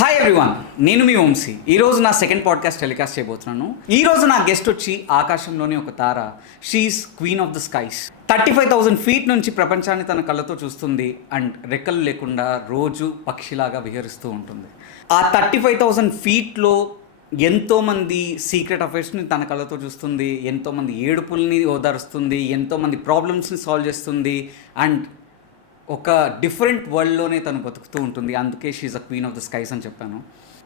Hi everyone, నేను మీ వంశీ. ఈరోజు నా సెకండ్ పాడ్కాస్ట్ టెలికాస్ట్ చేయబోతున్నాను. ఈరోజు నా గెస్ట్ వచ్చి ఆకాశంలోని ఒక తార. She's queen of the skies. 35,000 feet నుంచి ప్రపంచాన్ని తన కళ్ళతో చూస్తుంది అండ్ రెక్కలు లేకుండా రోజు పక్షిలాగా విహరిస్తూ ఉంటుంది. ఆ 35,000 ఫీట్లో ఎంతోమంది సీక్రెట్ అఫైర్స్ని తన కళ్ళతో చూస్తుంది, ఎంతోమంది ఏడుపుల్ని ఓదారుస్తుంది, ఎంతోమంది ప్రాబ్లమ్స్ని సాల్వ్ చేస్తుంది అండ్ ఒక డిఫరెంట్ వరల్డ్లోనే తను బతుకుతూ ఉంటుంది. అందుకే she is a queen of the skies అని చెప్పాను.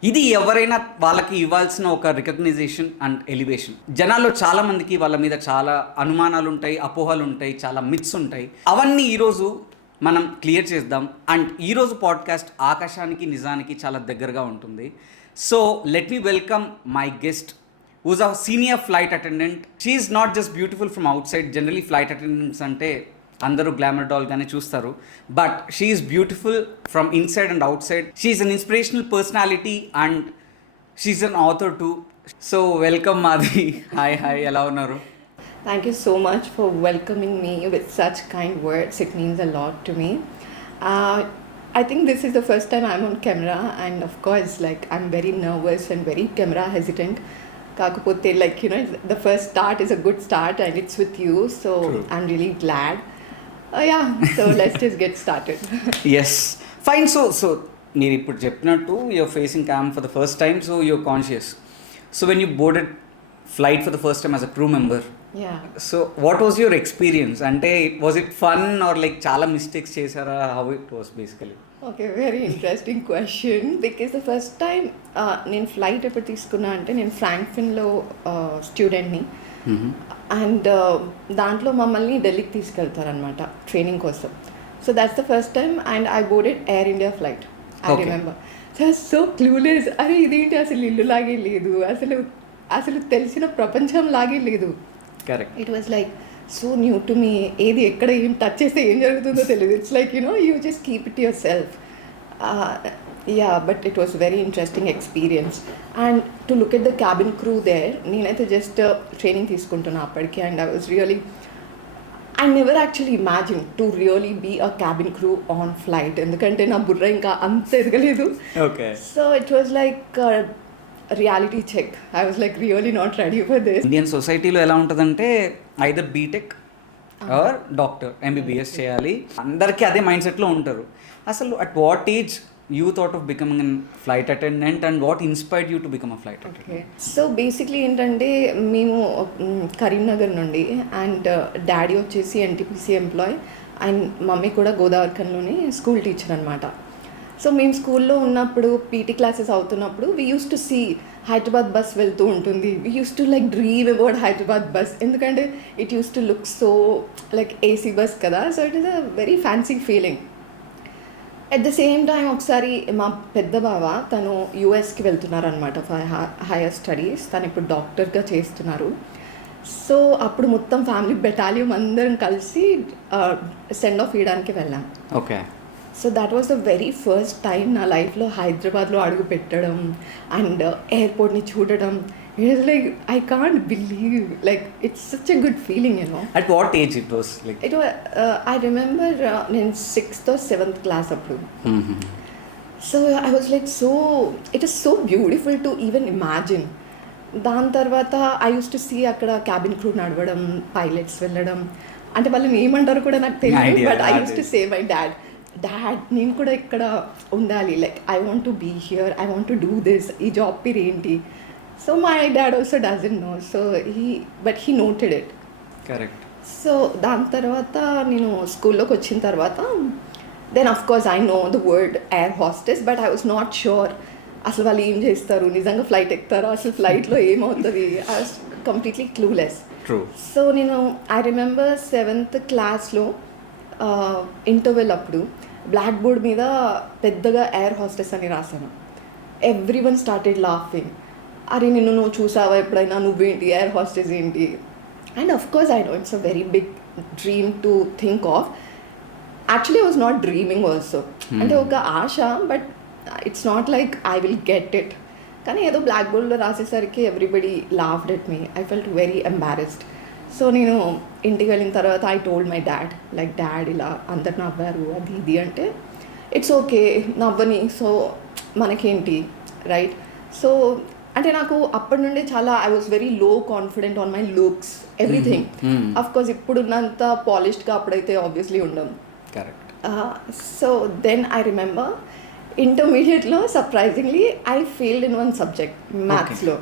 ఇది ఎవరైనా వాళ్ళకి ఇవ్వాల్సిన ఒక రికగ్నైజేషన్ అండ్ ఎలివేషన్. జనాల్లో చాలామందికి వాళ్ళ మీద చాలా అనుమానాలు ఉంటాయి, అపోహలు ఉంటాయి, చాలా మిత్స్ ఉంటాయి. అవన్నీ ఈరోజు మనం క్లియర్ చేద్దాం. అండ్ ఈరోజు పాడ్కాస్ట్ ఆకాశానికి నిజానికి చాలా దగ్గరగా ఉంటుంది. So let me welcome my guest who's a senior flight attendant. She is not just beautiful from outside. Generally flight attendants అంటే అందరూ గ్లామర్ డాల్గానే చూస్తారు, but she is beautiful from inside and outside. She is an inspirational personality and she is an author too. So welcome మాది. Hi hi, ఎలా ఉన్నారు? Thank you so much for welcoming me with such kind words. It means a lot to me. I think this is the first time I'm on camera, and of course, like, I'm very nervous and very camera hesitant. Kakupote, like, you know, the first start is a good start and it's with you, so True. I'm really glad. Yeah, so let's just get started. Yes, fine. So మీరు ఇప్పుడు చెప్పినట్టు you're facing cam for the first time, so you're conscious. So when you boarded flight for the first time as a crew member, so what was your experience? అంటే was it fun or like చాలా mistakes చేశారా? How it was basically? Okay, very interesting question. Because the first time నేను flight ఎప్పుడు తీసుకున్నా అంటే, నేను ఫ్రాంక్ఫిన్లో స్టూడెంట్ని. అండ్ దాంట్లో మమ్మల్ని ఢిల్లీకి తీసుకెళ్తారనమాట ట్రైనింగ్ కోసం. So that's the first time and I boarded air India flight. I remember so clueless. అరే ఇదేంటి, అసలు ఇల్లు లాగే లేదు, అసలు తెలిసిన ప్రపంచం లాగే లేదు. Correct. It was like so new to me. ఏది ఎక్కడ ఏం టచ్ చేస్తే ఏం జరుగుతుందో తెలియదు. It's like, you know, you just keep it yourself. But it was very interesting experience. And to look at the cabin crew there, నేనైతే just training తీసుకుంటున్నా అప్పటికి. And I never actually imagined to really be a cabin crew on flight. ఎందుకంటే నా బుర్ర ఇంకా అంత ఎదగలేదు. Okay. So it was like a reality check. I was like really not ready for this. Indian సొసైటీలో ఎలా ఉంటుందంటే either BTech or doctor, MBBS చేయాలి. అందరికీ అదే మైండ్ సెట్లో ఉంటారు. అసలు at what age you thought of becoming a flight attendant and what inspired you to become a flight attendant? Okay. So basically ఏంటంటే, మేము కరీంనగర్ నుండి, అండ్ డాడీ వచ్చేసి ఎన్టీపీసీ ఎంప్లాయ్ అండ్ మమ్మీ కూడా గోదావరిఖన్లోని స్కూల్ టీచర్ అనమాట. సో మేము స్కూల్లో ఉన్నప్పుడు పీటీ క్లాసెస్ అవుతున్నప్పుడు we use to see Hyderabad bus వెళ్తూ ఉంటుంది. We use to like dream about Hyderabad bus, ఎందుకంటే it use to look so like AC bus కదా. So it is a very fancy feeling. At the same time ఒకసారి మా పెద్ద బావ తను యూఎస్కి వెళ్తున్నారనమాట ఫర్ హైయర్ స్టడీస్. తను ఇప్పుడు డాక్టర్గా చేస్తున్నారు. సో అప్పుడు మొత్తం ఫ్యామిలీ బెటాలియం అందరం కలిసి సెండ్ ఆఫ్ ఇవ్వడానికి వెళ్ళాం. Okay. So that was the very first time నా లైఫ్లో హైదరాబాద్లో అడుగు పెట్టడం అండ్ ఎయిర్పోర్ట్ని చూడడం. It was like, I can't believe, like, it's such a good feeling, you know. At what age it was? Like? It was, I remember in 6th or 7th class appudu. Mm-hmm. So I was like, it is so beautiful to even imagine. దాని తర్వాత I use to see అక్కడ cabin crew నడవడం, pilots వెళ్ళడం. అంటే వాళ్ళని ఏమంటారు కూడా నాకు తెలియదు, but I use to say my dad, నేను కూడా ఇక్కడ ఉండాలి, like I want to be here, I want to do this. ఈ జాబ్ పేరు ఏంటి? So my dad also doesn't know, but he noted it. Correct. So దాని తర్వాత నేను స్కూల్లోకి వచ్చిన తర్వాత, then of course I know the word air hostess, but I was not sure అసలు వాళ్ళు ఏం చేస్తారు, నిజంగా ఫ్లైట్ ఎక్కుతారా, అసలు ఫ్లైట్లో ఏమవుతుంది. I was completely clueless. True. So నేను ఐ రిమెంబర్ 7th క్లాస్లో ఇంటర్వెల్ అప్పుడు బ్లాక్ బోర్డ్ మీద పెద్దగా ఎయిర్ హాస్టెస్ అని రాశాను. Everyone started laughing. అరే నువ్వు చూసావా ఎప్పుడైనా, నువ్వేంటి ఎయిర్ హాస్టెస్ ఏంటి? And of course I know it's a very big dream to think of. Actually I was not dreaming also. అంటే ఒక ఆశ, but it's not like I will get it. కానీ ఏదో బ్లాక్ బోర్డ్లో రాసేసరికి everybody laughed at me. I felt very embarrassed. So నేను ఇంటికి వెళ్ళిన తర్వాత I told my dad, like dad ఇలా అందరు నవ్వారు అది ఇది అంటే, ఇట్స్ ఓకే నవ్వని. సో మనకేంటి, రైట్? సో అంటే నాకు అప్పటి నుండే చాలా I was very low confident on my looks, everything. Of course ఇప్పుడున్నంత పాలిష్డ్గా అప్పుడైతే ఆబ్వియస్లీ ఉండం. Correct. So then I remember ఇంటర్మీడియట్లో surprisingly I failed in one subject, మ్యాథ్స్లో.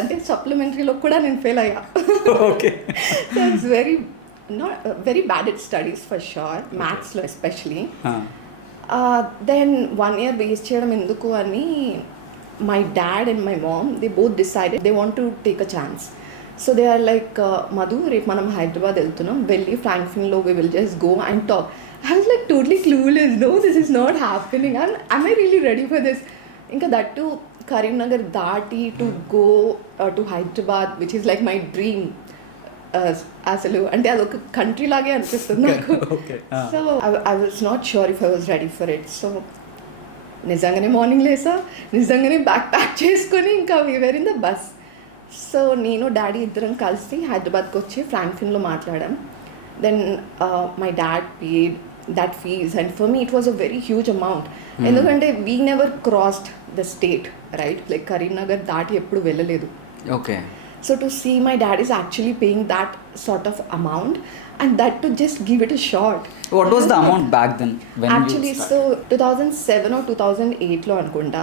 అంటే సప్లిమెంటరీలో కూడా నేను ఫెయిల్ అయ్యా. Okay. So it's very bad at studies for sure, మ్యాథ్స్లో ఎస్పెషలీ. దెన్ 1 year వేస్ట్ చేయడం ఎందుకు అని my dad and my mom, they both decided they want to take a chance. So they are like, Madhu, రేపు మనం హైదరాబాద్ వెళ్తున్నాం, వెళ్ళి ఫ్రాంక్ఫిన్లో we will just go and talk. I was like totally clueless. No, this is not happening. And am I really ready for this? ఇంకా that too, Karimnagar దాటి to go to Hyderabad, which is like my dream. అసలు అంటే అదొక కంట్రీ లాగే అనిపిస్తుంది నాకు. So I was not sure if I was ready for it. So నిజంగానే morning లేసా, నిజంగానే బ్యాగ్ ప్యాక్ చేసుకొని ఇంకా we're in the bus. So నేను డాడీ ఇద్దరం కలిసి హైదరాబాద్కి వచ్చి ఫ్రాంక్ఫిన్లో మాట్లాడాం. Then my dad paid that fees and for me it was a very huge amount. ఎందుకంటే we never crossed the state, right? Like Karimnagar దాటి ఎప్పుడు వెళ్ళలేదు. Okay. So to see my dad is actually paying that sort of amount and that to just give it a shot. What was the amount back then when actually you started? So 2007 or 2008 lo anukunta,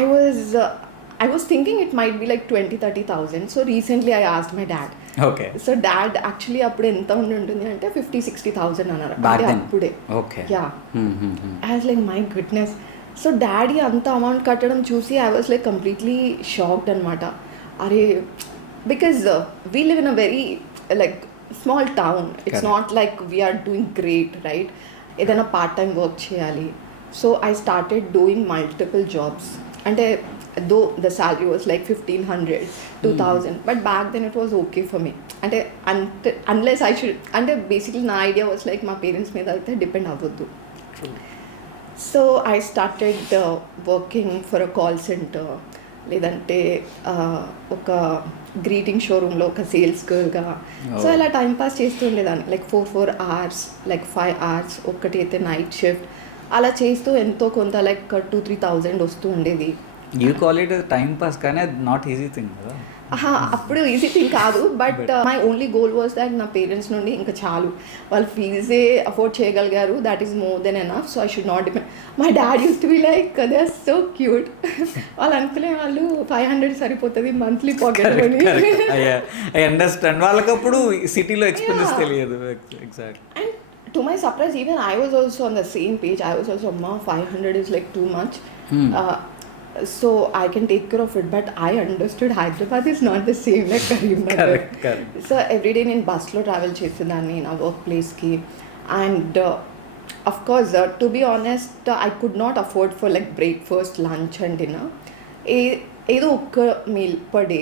I was thinking it might be like 20,000-30,000. So recently I asked my dad. Okay. So dad actually appude enta untundi ante 50,000-60,000 anara. Back then. Appude. Okay. Yeah. I was like, my goodness. So daddy anta amount kattadam chusi I was like completely shocked anamata. Are because we live in a very like small town. It's Correct. not like we are doing great, right? Edana part time work cheyali. So I started doing multiple jobs. And though the salary was like 1,500, 2,000, but back then it was okay for me. And unless I should, and basically my idea was like my parents మీద అయితే depend అవ్వద్దు. So I started working for a call center. లేదంటే ఒక గ్రీటింగ్ షోరూంలో ఒక సేల్స్ గర్ల్గా. సో ఇలా time pass చేస్తూ ఉండేదాన్ని లైక్ 4 hours, లైక్ 5 hours, ఒక్కటి అయితే నైట్ షిఫ్ట్. అలా చేస్తూ ఎంతో కొంత లైక్ 2,000-3,000 వస్తూ ఉండేది. You call it time pass, కానీ అది నాట్ ఈజీ థింగ్ కదా. అప్పుడు ఈజీ థింగ్ కాదు, but my only goal was that నా పేరెంట్స్ నుండి ఇంకా చాలు, వాళ్ళు ఫీజే అఫోర్డ్ చేయగలిగారు, that is more than enough. So I should not depend. My dad use to be like they are so cute. వాళ్ళు అనుకునే వాళ్ళు 500 సరిపోతుంది monthly pocket money. I understand. వాళ్ళకప్పుడు సిటీలో ఎక్స్పీరియన్స్ తెలియదు. Exact. And to my surprise even I was also on the same page. I was also అమ్మా 500 is like too much. So I can take care of it, but I understood Hyderabad is not the same like Karimnagar. Correct. So every day in bus lo travel chesedani na work place ki, and of course to be honest I could not afford for like breakfast, lunch and dinner. ఏదో ఒక్క meal per day.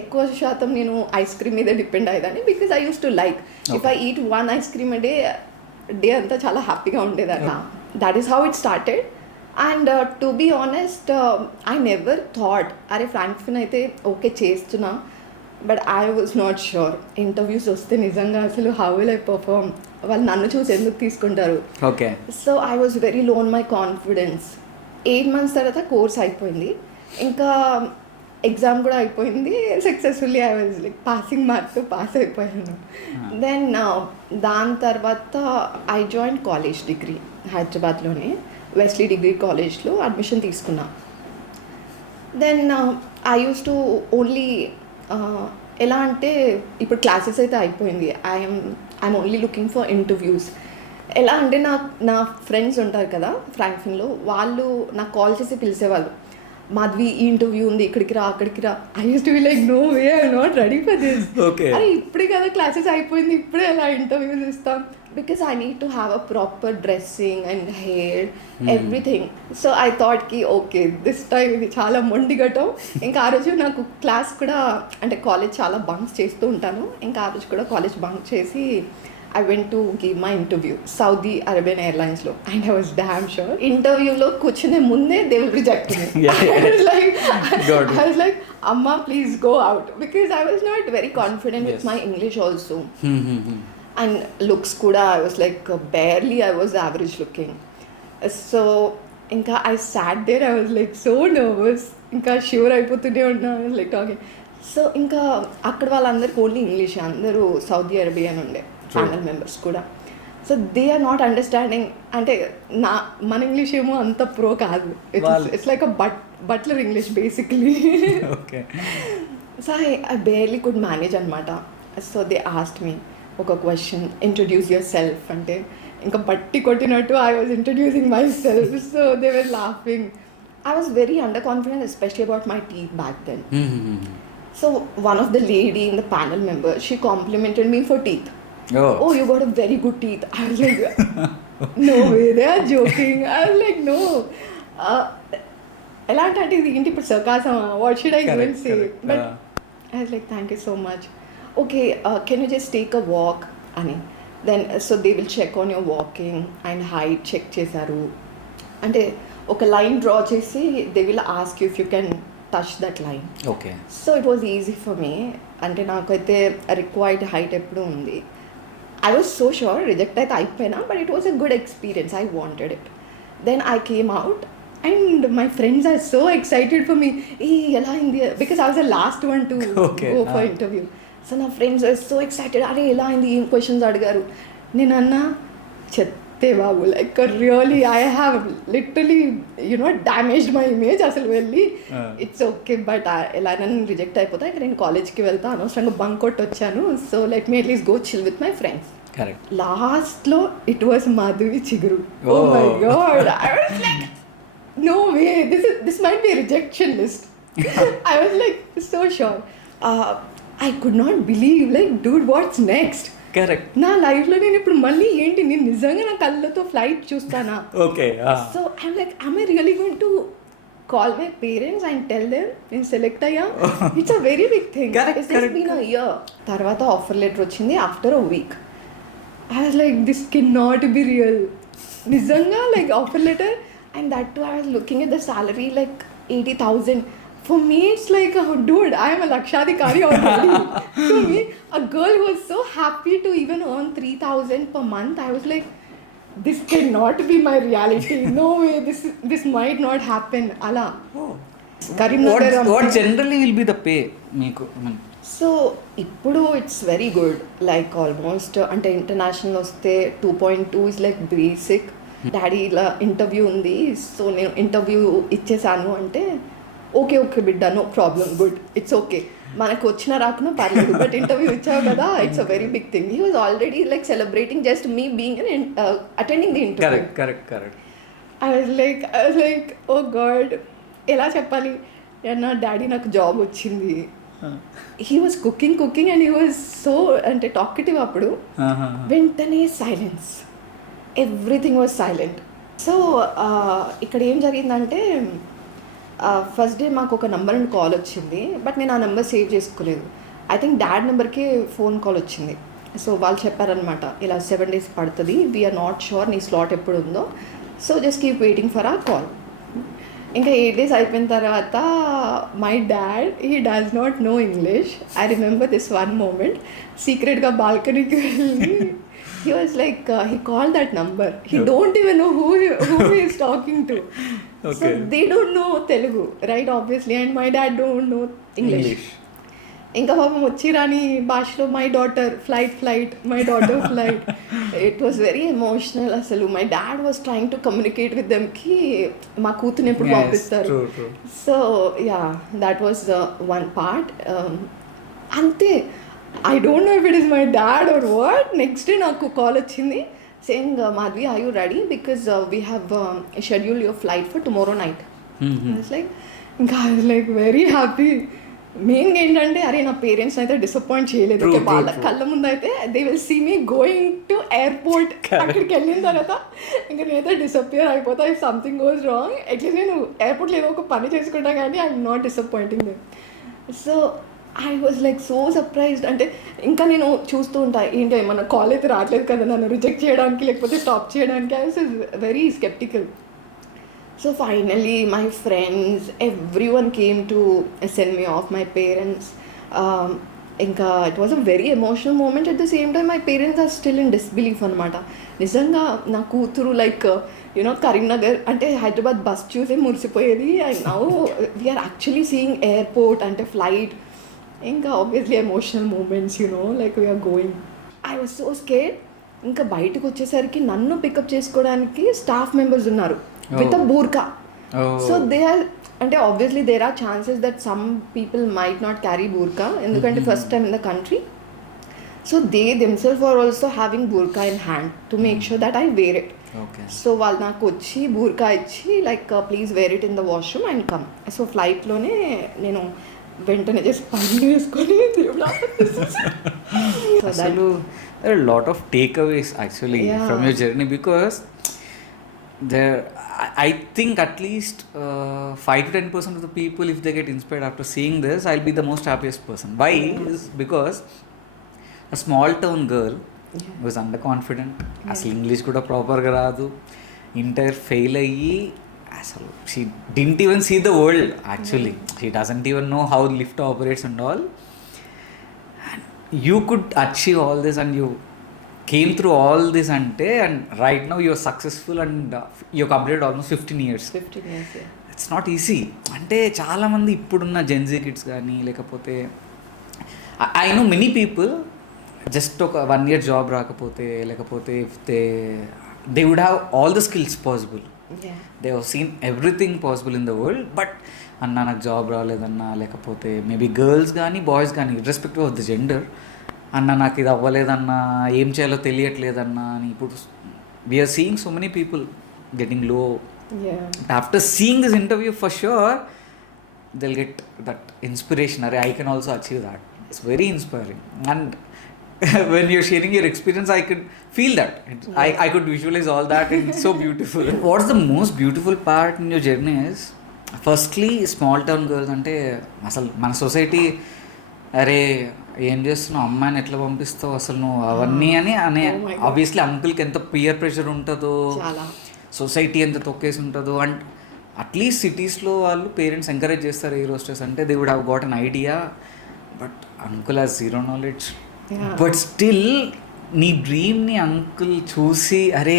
ఎక్కువ శాతం నేను ice cream మీద depend అయ్యేదాన్ని because I use to like if I eat 1 ice cream a day అంతా చాలా హ్యాపీగా ఉండేదాన్ని. That is how it started. And to be honest I never thought అరే ఫ్రాంక్ఫిన్ అయితే ఓకే చేస్తున్నా, but I was not sure. Interviews వస్తే నిజంగా అసలు హౌ విల్ ఐ పర్ఫార్మ్, వాళ్ళు నన్ను చూసి ఎందుకు తీసుకుంటారు. Okay. So I was very low on my confidence. 8 months తర్వాత కోర్స్ అయిపోయింది, ఇంకా ఎగ్జామ్ కూడా అయిపోయింది. Successfully I was like passing మార్క్తో పాస్ అయిపోయాను. దెన్ దాని తర్వాత ఐ జాయిన్ కాలేజ్ డిగ్రీ హైదరాబాద్లోనే వెస్లీ డిగ్రీ కాలేజ్లో అడ్మిషన్ తీసుకున్నా. Then I use to only ఎలా అంటే ఇప్పుడు క్లాసెస్ అయితే అయిపోయింది, I'm only looking for interviews. ఎలా అంటే నా ఫ్రెండ్స్ ఉంటారు కదా ఫ్రాంక్ఫిన్లో, వాళ్ళు నాకు కాల్ చేసి పిలిచేవాళ్ళు, మాధవి ఈ ఇంటర్వ్యూ ఉంది ఇక్కడికి రా అక్కడికి రా. I use to be like no way, I'm not ready for this. అరే ఇప్పుడే కదా క్లాసెస్ అయిపోయింది, ఇప్పుడే ఎలా ఇంటర్వ్యూస్ ఇస్తాం, because I need to have a proper dressing and hair, everything. So I thought ki okay, this time ఇది చాలా మొండిగటం. ఇంకా ఆ రోజు నాకు క్లాస్ కూడా అంటే కాలేజ్ చాలా బంక్స్ చేస్తూ ఉంటాను, ఇంకా ఆ రోజు కూడా కాలేజ్ బంక్ చేసి I went to give my interview Saudi Arabian Airlines lo, and I was damn sure interview lo కూర్చునే ముందే they will reject me. I was like amma please go out, because I was not very confident with my English also. And looks kuda I was like barely I was average looking. So ఇంకా I sat there, I was like so nervous, ఇంకా sure అయిపోతుండే ఉన్నా like talking. So ఇంకా అక్కడ వాళ్ళందరికీ only English, అందరూ Saudi Arabian ఉండే panel members కూడా. So they are not understanding. అంటే మన ఇంగ్లీష్ ఏమో అంత ప్రో కాదు, it's like a butler English basically. So I barely could manage అనమాట. సో దే ఆస్క్డ్ మీ ఒక క్వశ్చన్, ఇంట్రడ్యూస్ యువర్ సెల్ఫ్ అంటే ఇంకా బట్టి కొట్టినట్టు I was introducing myself. So they were laughing. I was very under confident, especially about my teeth back then. So one of the lady in the panel member, she complimented me for teeth. Oh, you got a very good teeth. I was like, no way, they are joking. I was like, no. Elantanti idi inti ippudu sarcasm. What should I even say? But I was like, thank you so much. Okay, can you just take a walk? Ani. Then so they will check on your walking and height check chesaru. Ante oka line draw chesi they will ask you if you can touch that line. Okay. So it was easy for me. అంటే నాకైతే required height ఎప్పుడు ఉంది. I was so sure reject అయితే అయిపోయినా, but it was a good experience. I wanted it. Then I came out and my friends are so excited for me. ఎలా అయింది, because I was the last one to go for interview. So నా friends are so excited. అరే ఎలా అయింది, ఏం questions అడిగారు. నేను అన్నా చెత్తే బాబు, like really I have literally damaged my image. అసలు వెళ్ళి ఇట్స్ ఓకే, బట్ ఎలా నేను రిజెక్ట్ అయిపోతా, ఇంకా నేను కాలేజ్కి వెళ్తా, అనవసరంగా బంక్ కొట్టి వచ్చాను. So let me at least go chill with my friends. లాస్ట్లో it was Madhavi Chiguru. Oh my God, I was like no way, this might be rejection list. I was like so sure. I could not believe, like dude what's next. Correct. నా లైఫ్లో నేను ఇప్పుడు మళ్ళీ ఏంటి, నేను నిజంగా నా కళ్ళతో ఫ్లైట్ చూస్తానా? Okay. So I'm like, I'm I really going to call my parents and tell them నేను సెలెక్ట్ అయ్యా? It's a very big thing. It's been a year. తర్వాత ఆఫర్ లెటర్ వచ్చింది after a week. I was like, this can not be real. నిజంగా like offer letter, and that to I was looking at the salary like 80,000. For me, it's like, oh, dude, I am a Lakshadikari already. To me, a girl who was so happy to even earn 3,000 per month, I was like, this cannot be my reality. No way, this might not happen. Ala. Karimnagar. What generally will be the pay? Meeku. So, ippudu it's very good. Like almost, ante international vaste 2.2 is like basic. Daddy la interview undi. So, nenu interview ichchesanu ante, okay okay బిడ్డ, no problem, good, it's okay, మనకు వచ్చిన రాకున్నా పర్లేదు, but interview ఇచ్చావు కదా, it's a very big thing. He was already like celebrating just me being attending the interview. Correct. I was like oh god, ఎలా చెప్పాలి, నా డాడీ నాకు జాబ్ వచ్చింది. He was cooking and he was so అంటే talkative. అప్పుడు వెంటనే silence, everything was silent. So ఇక్కడ ఏం జరిగిందంటే, ఫస్ట్ డే మాకు ఒక నెంబర్ అండ్ కాల్ వచ్చింది, బట్ నేను ఆ నెంబర్ సేవ్ చేసుకోలేదు. ఐ థింక్ డాడ్ నెంబర్కి ఫోన్ కాల్ వచ్చింది. సో వాళ్ళు చెప్పారనమాట, ఇలా 7 days పడుతుంది, వీఆర్ నాట్ షూర్ నీ స్లాట్ ఎప్పుడు ఉందో, so just keep waiting for ఆ కాల్. ఇంకా 8 days అయిపోయిన తర్వాత my dad, he does not know English. I remember this one moment. సీక్రెట్గా బాల్కనీకి వెళ్ళి he was like, he called that number. He don't even know who he is talking to. Okay. So they don't know Telugu, right, obviously, and my dad don't know English. ఇంకా పాపం వచ్చి రాని భాషలో my daughter flight, my daughter flight. It was very emotional. అసలు my dad was trying to communicate with దెమ్కి మా కూతుర్ని ఎప్పుడు పంపిస్తారు. So yeah, that was one part. అంతే. I don't know if it is my dad or what. Next day నాకు కాల్ వచ్చింది saying, Madhvi, are you ready? Because we have scheduled your flight for tomorrow night. I was like very happy. మెయిన్గా ఏంటంటే, అరే నా పేరెంట్స్ అయితే డిసప్పాయింట్ చేయలేదు. వాళ్ళ కళ్ళ ముందు అయితే they will see me going to airport. అక్కడికి వెళ్ళిన తర్వాత ఇంకా నేనైతే డిసప్పియర్ అయిపోతా. If something goes wrong, at least నేను ఎయిర్పోర్ట్లో ఏదో ఒక పని చేసుకుంటా, కానీ I'm not disappointing them. So I was like so surprised. అంటే ఇంకా నేను చూస్తూ ఉంటా, ఏంటి ఏమన్నా కాల్ అయితే రావట్లేదు కదా నన్ను రిజెక్ట్ చేయడానికి లేకపోతే స్టాప్ చేయడానికి. I was very sceptical. So finally my friends, everyone came to send me off, my parents. ఇంకా it was a very emotional moment. At the same time my parents are still in disbelief అనమాట. నిజంగా నా కూతురు like you know Karimnagar అంటే Hyderabad bus చూసే మురిసిపోయేది. And now we're actually seeing airport అంటే flight, ఇంకా obviously emotional moments like we're going. I was so scared. ఇంకా బయటకు వచ్చేసరికి నన్ను పికప్ చేసుకోవడానికి స్టాఫ్ మెంబర్స్ ఉన్నారు విత్ అ బూర్కా. సో దే ఆర్ అంటే obviously there are chances that some people might not carry బూర్కా, ఎందుకంటే first time in the country. So they themselves are also having బూర్కా in hand to make sure that I wear it. So వాళ్ళు నాకు వచ్చి బూర్కా ఇచ్చి like please wear it in the washroom and come. So ఫ్లైట్లోనే నేను వెంటనే చేసి పని వేసుకొని అసలు lot of takeaways actually from your journey, because there I think at least 5 to 10% of the people, if they get inspired after seeing this, I'll be the most happiest person. Why? Is because a small town girl was underconfident, అసలు ఇంగ్లీష్ కూడా ప్రాపర్గా రాదు, inter fail అయ్యి అసలు she didn't even see the world actually. She doesn't even know how lift operates and all. And you could achieve all this and you came through all this ante, and right now you're successful and you've completed almost 15 years. 15 years, yeah. It's not easy. అంటే చాలామంది ఇప్పుడున్న Gen Z kids కానీ లేకపోతే I know many people just ఒక 1 year job రాకపోతే లేకపోతే if they would have all the skills possible, they have seen everything possible in the world, but అన్న నాకు జాబ్ రాలేదన్నా లేకపోతే మేబీ గర్ల్స్ కానీ బాయ్స్ కానీ ఇర్రెస్పెక్టివ్ ఆఫ్ ద జెండర్, అన్న నాకు ఇది అవ్వలేదన్నా, ఏం చేయాలో తెలియట్లేదన్నా అని ఇప్పుడు we're seeing so many people getting low. After seeing this interview for sure they'll get that inspiration. I can also achieve that. It's very inspiring. And when you're sharing your experience, I could feel that. I could visualize all that, and it's so beautiful. What's the most beautiful part in your journey is, firstly, small town girls అంటే అసలు మన సొసైటీ అరే ఏం చేస్తున్నావు అమ్మాయిని ఎట్లా పంపిస్తావు అసలు నువ్వు అవన్నీ అనే ఆబ్వియస్లీ అంకుల్కి ఎంత పియర్ ప్రెషర్ ఉంటుందో, సొసైటీ ఎంత తొక్కేసి ఉంటుందో. అండ్ అట్లీస్ట్ సిటీస్లో వాళ్ళు పేరెంట్స్ ఎంకరేజ్ చేస్తారు ఎయిర్ హోస్టెస్ అంటే, they would have got an idea, but uncle has zero knowledge. But still నీ డ్రీమ్ని అంకుల్ చూసి అరే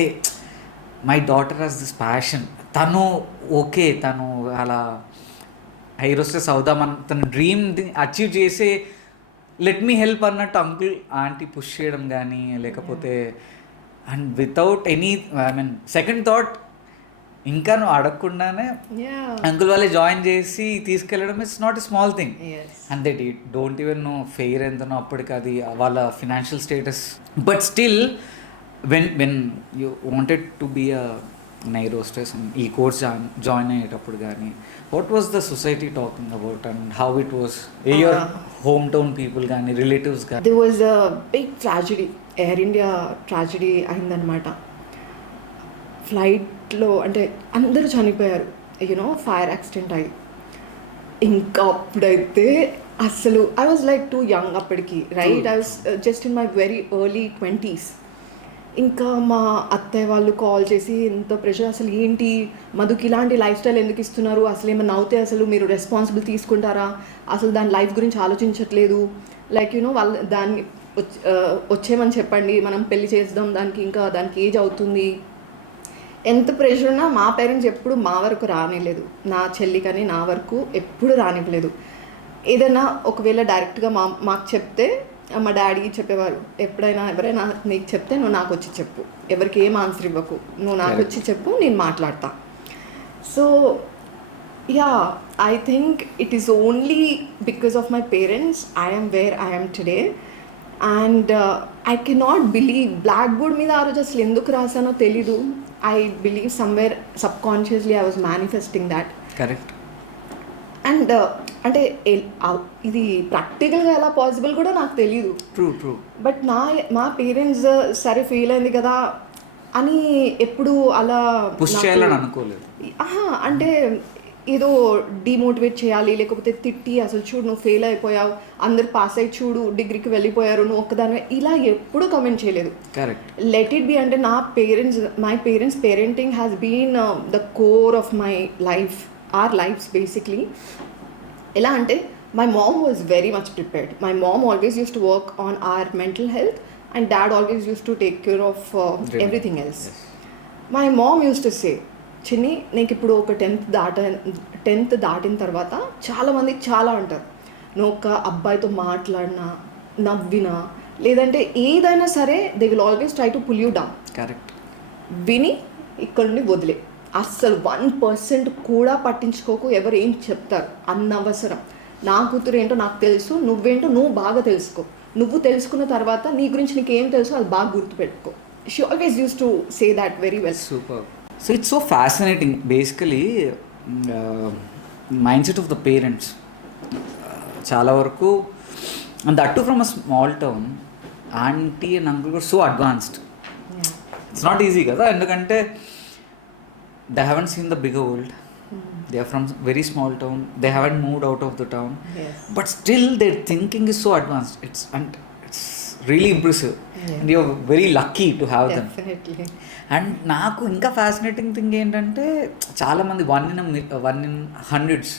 my daughter has this passion, తను ఓకే తను అలా ఎయిర్ హోస్టెస్ అవుదామని తన డ్రీమ్ అచీవ్ చేసే లెట్ మీ హెల్ప్ అన్నట్టు అంకుల్ ఆంటీ పుష్ చేయడం కానీ లేకపోతే, and without any I mean second thought ఇంకా నువ్వు అడగకుండానే అంకుల్ వాళ్ళే జాయిన్ చేసి తీసుకెళ్ళడం it's not a small thing. And they don't even know fare ఎంతనో అప్పటికి అది వాళ్ళ financial status. But still when you wanted to be air hostess ఈ కోర్స్ జాయిన్ అయ్యేటప్పుడు కానీ what was the society talking about and how it was your home town people కానీ relatives కానీ? They was a big tragedy, Air India tragedy అయిందనమాట. ఫ్లైట్లో అంటే అందరూ చనిపోయారు, ఫైర్ యాక్సిడెంట్ అయ్యి. ఇంకా అప్పుడైతే అసలు I was like too young అప్పటికి, right? I was just in my very early 20s. ఇంకా మా అత్తయ్య వాళ్ళు కాల్ చేసి ఎంత ప్రెషర్, అసలు ఏంటి మధుకి ఇలాంటి లైఫ్ స్టైల్ ఎందుకు ఇస్తున్నారు, అసలు ఏమన్నా అవుతే అసలు మీరు రెస్పాన్సిబుల్ తీసుకుంటారా, అసలు దాని లైఫ్ గురించి ఆలోచించట్లేదు, లైక్ వాళ్ళు దాన్ని వచ్చేమని చెప్పండి, మనం పెళ్లి చేద్దాం, దానికి ఏజ్ అవుతుంది. ఎంత ప్రెషర్ ఉన్నా మా పేరెంట్స్ ఎప్పుడు మా వరకు రానివ్వలేదు, నా చెల్లి కానీ నా వరకు ఎప్పుడు రానివ్వలేదు. ఏదైనా ఒకవేళ డైరెక్ట్గా మాకు చెప్తే మా డాడీ చెప్పేవారు, ఎప్పుడైనా ఎవరైనా నీకు చెప్తే నువ్వు నాకు వచ్చి చెప్పు, ఎవరికి ఏం ఆన్సర్ ఇవ్వకు, నువ్వు నాకు వచ్చి చెప్పు, నేను మాట్లాడతా. So yeah, I think it is only because of my parents I am where I am today. And I cannot believe blackboard మీద ఆ రోజు అసలు ఎందుకు రాసానో తెలీదు. I believe somewhere subconsciously I was manifesting that. Correct. And అంటే ఇది ప్రాక్టికల్గా ఎలా పాసిబుల్ కూడా నాకు తెలియదు. ట్రూ. బట్ మా పేరెంట్స్ సరే ఫెయిల్ అయింది కదా అని ఎప్పుడు అలా పుష్ చేయాలని అనుకోలేదు. అంటే ఏదో డిమోటివేట్ చేయాలి, లేకపోతే తిట్టి అసలు చూడు నువ్వు ఫెయిల్ అయిపోయావు, అందరు పాస్ అయ్యి చూడు డిగ్రీకి వెళ్ళిపోయారు, నువ్వు ఒక్కదాని ఇలా ఎప్పుడూ కమెంట్ చేయలేదు. కరెక్ట్. లెట్ ఇట్ బి అంటే my parents parenting has been the core of my life, or lives basically. ఎలా అంటే my mom was very much prepared. My mom always use to work on our mental health and dad always use to take care of everything else. My mom use to say, చిన్ని నీకు ఇప్పుడు ఒక 10th దాటిన తర్వాత చాలామంది చాలా అంటారు, నువ్వు ఒక అబ్బాయితో మాట్లాడినా, నవ్వినా, లేదంటే ఏదైనా సరే they will always try to pull you down. Correct. విని ఇక్కడ నుండి వదిలే, అస్సలు 1% కూడా పట్టించుకోకు ఎవరు ఏం చెప్తారు అన్నవసరం. నా కూతురు ఏంటో నాకు తెలుసు, నువ్వేంటో నువ్వు బాగా తెలుసుకో, నువ్వు తెలుసుకున్న తర్వాత నీ గురించి నీకు ఏం తెలుసో అది బాగా గుర్తుపెట్టుకో. She always use to say that very well. Super. So it's so fascinating basically mindset of the parents. చాలా వరకు and that too from a small town, aunty and uncle కూడా so advanced. It's not easy కదా, ఎందుకంటే they haven't seen the bigger world. They are from very small town. They haven't moved out of the town. Yes. But still their thinking is so advanced. It's really impressive. Yeah. And you're very lucky to have them. Definitely. And నాకు ఇంకా fascinating thing ఏంటంటే చాలామంది 1 in hundreds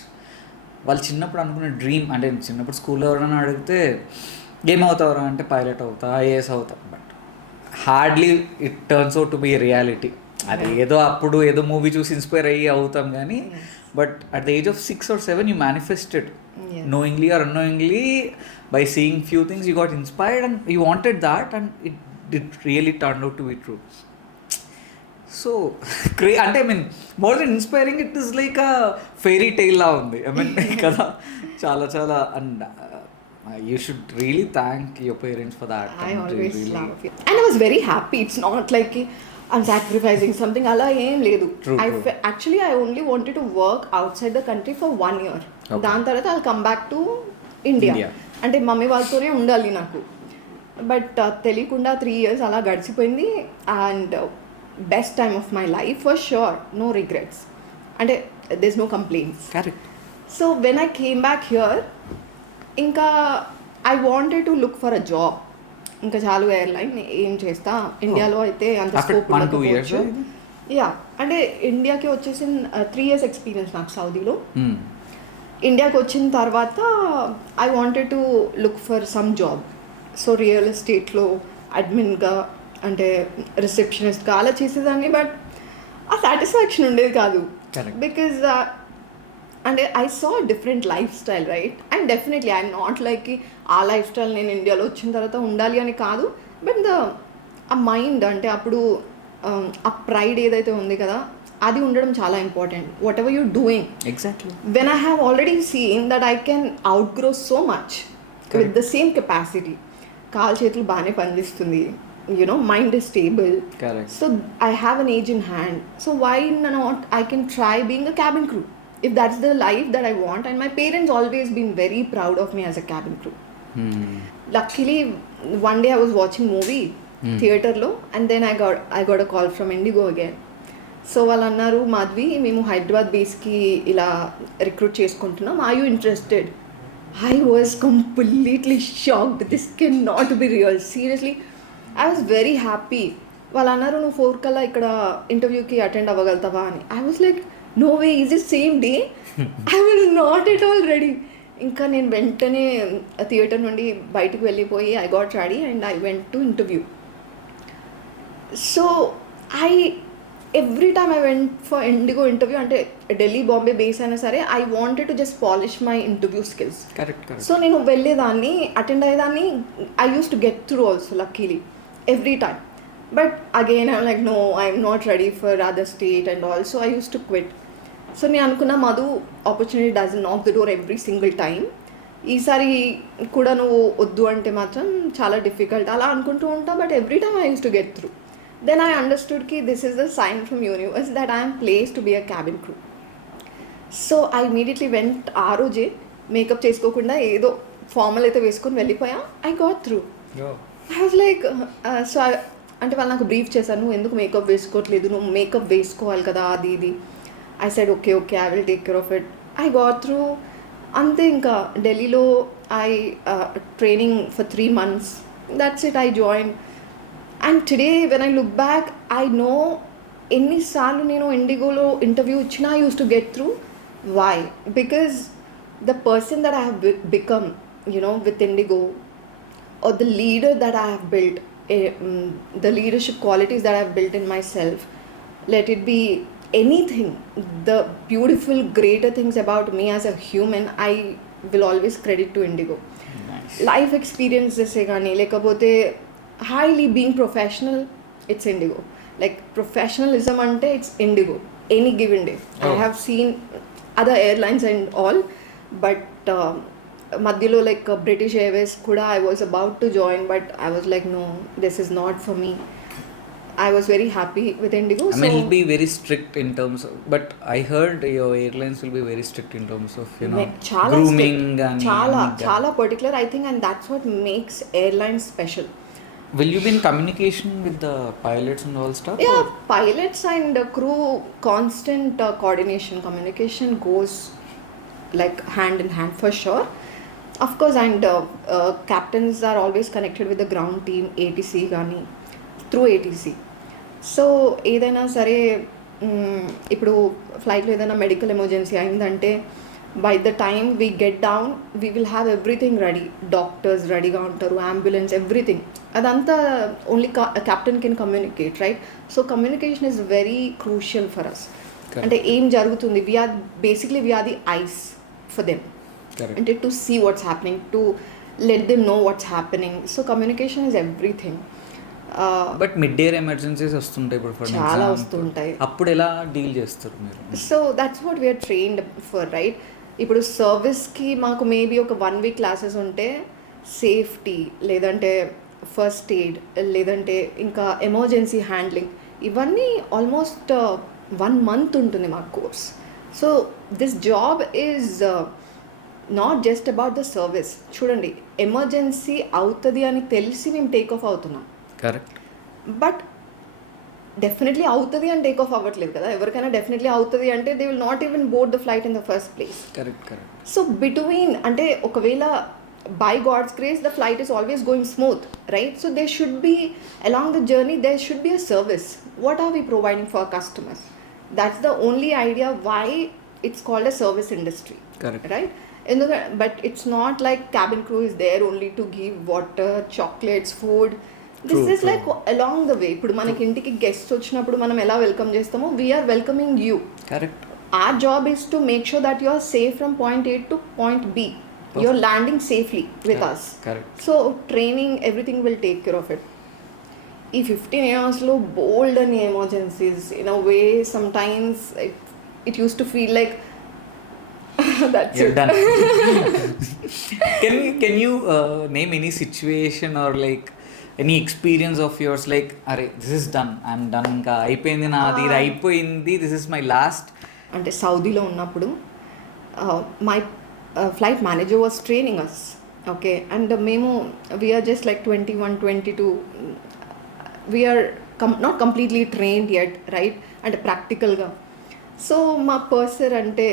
వాళ్ళు చిన్నప్పుడు అనుకున్న డ్రీమ్, అంటే చిన్నప్పుడు స్కూల్లో ఎవరైనా అడిగితే ఏమవుతావురా అంటే పైలట్ అవుతా, ఐఏఎస్ అవుతా. But hardly it turns out to be reality. అది ఏదో అప్పుడు ఏదో మూవీ చూసి ఇన్స్పైర్ అయ్యి అవుతాం కానీ, but at the age of 6 or 7 you manifested, knowingly or unknowingly, by seeing few things you got inspired and you wanted that, and it really turned out to be true. So అంటే I mean more than inspiring, it is like a fairy tale లా ఉంది. I mean కదా, చాలా చాలా. And you should really thank your parents for that. I always love it. And I was very happy. It's not like I'm sacrificing something. అలా ఏం లేదు. Actually I only wanted to work outside the country for 1 year. దాని తర్వాత I'll come back to India. అంటే mummy వాళ్ళతోనే ఉండాలి నాకు. But తెలియకుండా 3 years అలా గడిచిపోయింది. And best time of my life for sure, no regrets. అంటే there's no complaints. Correct. So when I came back here, ఇంకా I wanted to look for a job. ఇంకా చాలు ఎయిర్లైన్ ఏం చేస్తా, ఇండియాలో అయితే అంత స్కోప్ ఉండకపోవచ్చు. యా, అంటే ఇండియాకి వచ్చేసి 3 years ఎక్స్పీరియన్స్ నాకు సౌదీలో. ఇండియాకి వచ్చిన తర్వాత I wanted to look for some job. So real ఎస్టేట్లో అడ్మిన్గా, అంటే రిసెప్షనిస్ట్గా అలా చేసేదాన్ని. బట్ ఆ సాటిస్ఫాక్షన్ ఉండేది కాదు. బికాజ్ అంటే I saw different life style, right? And definitely I'm not like ఆ లైఫ్ స్టైల్ నేను ఇండియాలో వచ్చిన తర్వాత ఉండాలి అని కాదు. బట్ ఆ మైండ్, అంటే అప్పుడు ఆ ప్రైడ్ ఏదైతే ఉంది కదా, అది ఉండడం చాలా important. What ever you're doing, exactly. When I have already scene that I can out grow so much with the same capacity. కాలు చేతులు బాగానే పనిచేస్తుంది, mind is stable. Correct. So I have an age in hand. So why not I can try being a cabin crew, if that's the life that I want. And my parents always been very proud of me as a cabin crew. Luckily one day I was watching movie theater lo, and then I got a call from Indigo again. So వాళ్ళు అన్నారు, మాధవి మేము హైదరాబాద్ బేస్కి ఇలా recruit చేసుకుంటున్నాం, are you interested? I was completely shocked. This cannot be real. Seriously, I was very happy. వాళ్ళు అన్నారు, నువ్వు 4 కల్లా ఇక్కడ ఇంటర్వ్యూకి అటెండ్ అవ్వగలుగుతావా అని. I was like, no way, is it same day? I was not at all ready. ఇంకా నేను వెంటనే థియేటర్ నుండి బయటకు వెళ్ళిపోయి I got ready and I went to interview. So every time I went for IndiGo interview, అంటే Delhi, Bombay base అయినా సరే, I wanted to just polish my interview skills. So నేను వెళ్ళేదాన్ని, అటెండ్ అయ్యేదాన్ని. I use to get through also luckily every time. But again I'm like, no, I'm not ready for other state and also I used to quit. So నేను అనుకున్నా, Madhu, opportunity doesn't knock the door every single time. ఈసారి కూడా నువ్వు వద్దు అంటే మాత్రం చాలా డిఫికల్ట్ అలా అనుకుంటూ ఉంటా. But every time I use to get through. Then I understood కి this is the sign from universe that I'm place to be a cabin crew. So I immediately went. ఆ రోజే మేకప్ చేసుకోకుండా ఏదో ఫార్మల్ అయితే వేసుకొని వెళ్ళిపోయా. I got through. I was like, so అంటే వాళ్ళు నాకు బ్రీఫ్ చేశాను, నువ్వు ఎందుకు మేకప్ వేసుకోవట్లేదు, నువ్వు మేకప్ వేసుకోవాలి కదా, అది ఇది. I said okay I will take care of it. I got through. అంతే. ఇంకా ఢిల్లీలో I training for 3 months. That's it. I join. And today when I look back, I know ఎన్నిసార్లు నేను ఇండిగోలో ఇంటర్వ్యూ ఇచ్చినా I use to get through. Why? Because the person that I have become, with IndiGo, or the leader that I have built, the leadership qualities that I have built in myself, let it be anything, the beautiful greater things about me as a human, I will always credit to Indigo. Nice. Life experiences కానీ లేకపోతే highly being professional, it's IndiGo. Like professionalism అంటే it's IndiGo any given day. I have seen other airlines and all, but మధ్యలో like British Airways కూడా I was about to join, but I was like no, this is not for me. I was very happy with Indigo. I mean, it'll be very strict in terms of, but I heard your airlines will be very strict in terms of, you know, grooming and chala particular, I think, and that's what makes airlines special. Will you be in communication with the pilots and all stuff? Yeah, or? pilots and crew, constant coordination, communication goes like hand in hand for sure. Of course, and captains are always connected with the ground team, ATC gani, through ATC. So ఏదైనా సరే ఇప్పుడు ఫ్లైట్లో ఏదైనా medical emergency అయిందంటే by the time we get down we will have everything ready, doctors రెడీగా ఉంటారు, ambulance, everything. అదంతా only captain can communicate, right? So communication is very crucial for us. అంటే ఏం జరుగుతుంది, we're the eyes for them, అంటే to see what's happening, to let them know what's happening. So communication is everything. But mid air emergencies వస్తుంటాయి ఇప్పుడు, చాలా వస్తుంటాయి. అప్పుడు ఎలా డీల్ చేస్తారు మీరు? So that's what we're trained for, right? ఇప్పుడు సర్వీస్కి మాకు మేబీ ఒక 1 week క్లాసెస్ ఉంటే సేఫ్టీ, లేదంటే ఫస్ట్ ఎయిడ్, లేదంటే ఇంకా ఎమర్జెన్సీ హ్యాండ్లింగ్, ఇవన్నీ ఆల్మోస్ట్ 1 month ఉంటుంది మాకు course. So this job is not just about the service. చూడండి, ఎమర్జెన్సీ అవుతుంది అని తెలిసి మేము టేక్ ఆఫ్ అవుతున్నాం, కరెక్ట్, బట్ డెఫినెట్లీ అవుతుంది అని టేక్ ఆఫ్ అవ్వట్లేదు కదా. ఎవరికైనా డెఫినెట్లీ అవుతుంది అంటే they will not even board the flight in the first place. Correct correct. So between, అంటే ఒకవేళ by God's grace the flight is always going smooth, right? So they should be along the journey, they should be a service. What are we providing for customers? That's the only idea why it's called a service industry, right? ఎందుకంటే but it's not like cabin crew is there only to give water, chocolates, food. This is like along the way. ఇప్పుడు మనకి ఇంటికి guest వచ్చినప్పుడు మనం ఎలా welcome చేస్తామో, we're welcoming you. Correct. Our job is to make sure that you are safe from point A to point B. You are landing safely with us. Correct. So training, everything will take care of it. ఈ 15 years లో bold and emergencies, in a way sometimes it used to feel like that's You're it. done. Can you name any situation or like any experience of yours, like అరే this is done, I'm done, ఇంకా అయిపోయింది నాది, ఇది అయిపోయింది, this is my last? అంటే సౌదీలో ఉన్నప్పుడు my flight manager was training us, okay, and మేము we're just like 21, 22, we're not completely trained yet, right? అంటే ప్రాక్టికల్గా. సో మా పర్సర్ అంటే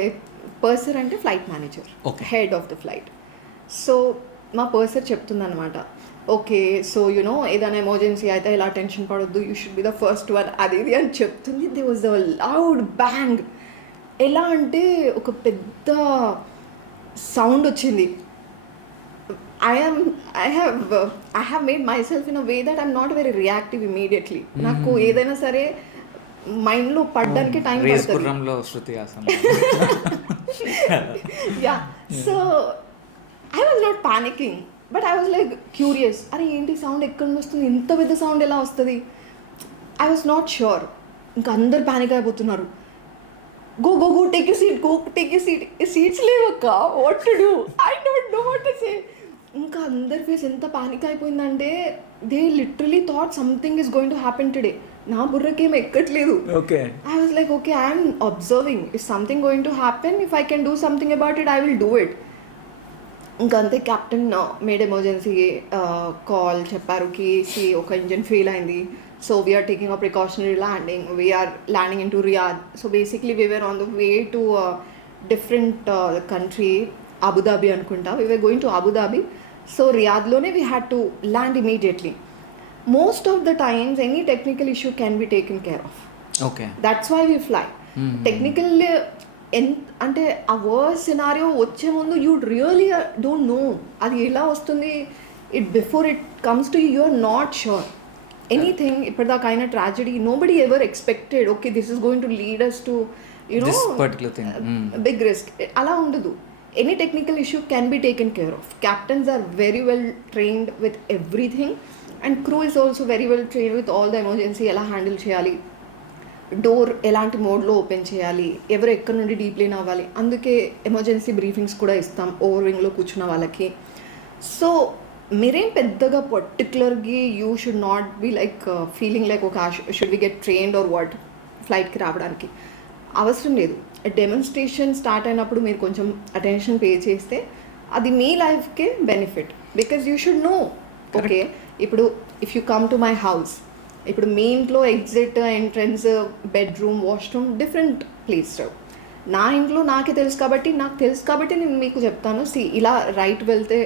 flight manager, head of the flight. So మా పర్సర్ చెప్తుందనమాట, ఓకే, సో యునో ఏదైనా ఎమర్జెన్సీ అయితే ఇలా టెన్షన్ పడొద్దు, you should be the first one, అది ఇది అని చెప్తుంది. There was a loud bang. ఎలా అంటే ఒక పెద్ద సౌండ్ వచ్చింది. I have made my self in a way that I'm not very reactive immediately. నాకు ఏదైనా సరే మైండ్లో పడ్డానికి టైం పడుతుంది. Yeah, so I was not panicking, but I was like curious, అరే ఏంటి సౌండ్ ఎక్కడి నుంచి వస్తుంది, ఇంత పెద్ద సౌండ్ ఎలా వస్తుంది? I was not sure. ఇంకా అందరు ప్యానిక్ అయిపోతున్నారు. go take your seat, seats లేవక్క, what to do, I don't know what to say. ఇంకా అందరి ఫేస్ ఎంత పానిక్ అయిపోయిందంటే they literally thought something is going to happen today. నా బుర్రకేం ఎక్కట్లేదు. I was like okay, I'm observing, if something going to happen, if I can do something about it, I will do it. ఇంకా అంతే, captain made emergency call చెప్పారు కి ఒక engine fail అయింది. So we are taking a precautionary landing. We are landing into Riyadh. So basically we were on the way to a different country, Abu Dhabi anukunta. We were going to Abu Dhabi. So Riyadh lone we had to land immediately. Most of the times any technical issue can be taken care of. Okay. That's why we fly. Technical అంటే ఆ worst scenario వచ్చే ముందు you really don't know అది ఎలా వస్తుంది. Before it comes to you are not sure. anything ఇప్పటిదాకా అయిన tragedy nobody ever expected okay this is going to lead us to this particular thing big risk అలా ఉండదు. any technical issue can be taken care of. Captains are very well trained with everything and crew is also very well trained with all the emergency ఎలా హ్యాండిల్ చేయాలి, డోర్ ఎలాంటి మోడ్లో ఓపెన్ చేయాలి, ఎవరు ఎక్కడి నుండి డీప్లైన్ అవ్వాలి. అందుకే ఎమర్జెన్సీ బ్రీఫింగ్స్ కూడా ఇస్తాం ఓవర్ వింగ్లో కూర్చున్న వాళ్ళకి. సో మీరేం పెద్దగా పర్టికులర్గా you should not be like feeling like ఒక should we get trained or what ఫ్లైట్కి రావడానికి అవసరం లేదు. డెమాన్స్ట్రేషన్ స్టార్ట్ అయినప్పుడు మీరు కొంచెం అటెన్షన్ పే చేస్తే అది మీ లైఫ్కే benefit. Because you should know okay ఇప్పుడు if you come to my house, ఇప్పుడు మీ ఇంట్లో exit, entrance, bedroom, washroom different place. నా ఇంట్లో నాకే తెలుసు కాబట్టి నేను మీకు చెప్తాను. ఇలా రైట్ వెళ్తే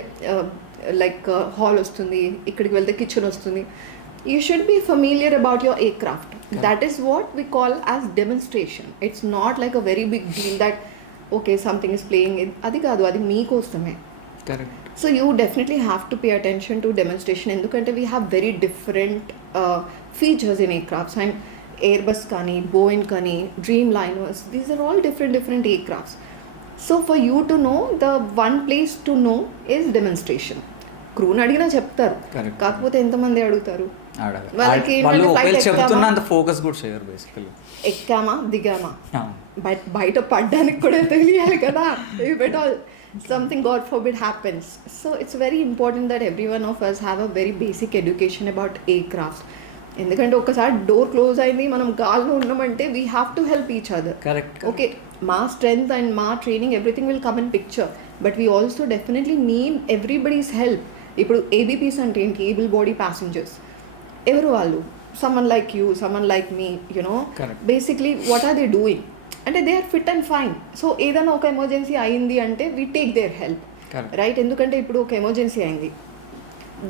లైక్ హాల్ వస్తుంది, ఇక్కడికి వెళ్తే కిచెన్ వస్తుంది. You should be familiar about your aircraft. That is what we call as demonstration. It's not like a very big deal that okay something is playing. అది కాదు, అది మీకోసమే. So you definitely have to pay attention to demonstration. ఎందుకంటే we have very different features in aircrafts. And Airbus కానీ, Boeing కానీ, Dreamliners, these are all different aircrafts. So for you to know the one place to know is demonstration. క్రూని అడిగినా చెప్తారు, కాకపోతే ఎంతమంది అడుగుతారు? వాళ్ళకి ఎక్కామా దిగామా, బయట పడ్డానికి కూడా తెలియాలి కదా. If at all something god forbid happens. So it's very important that every one of us have a very basic education about aircraft. ఎందుకంటే ఒకసారి డోర్ క్లోజ్ అయింది, మనం గాల్లో ఉన్నామంటే we have to help each other. Okay, మా strength and మా training everything will come in picture, but we also definitely need everybody's help. ఇప్పుడు ABPs అంటే ఏంటి? Able body passengers. ఎవరు వాళ్ళు? Someone like you, someone like me, you know. Basically what are they doing అంటే they are fit and fine. So ఏదైనా ఒక emergency అయింది అంటే we take their help, right? ఎందుకంటే ఇప్పుడు ఒక ఎమర్జెన్సీ అయింది,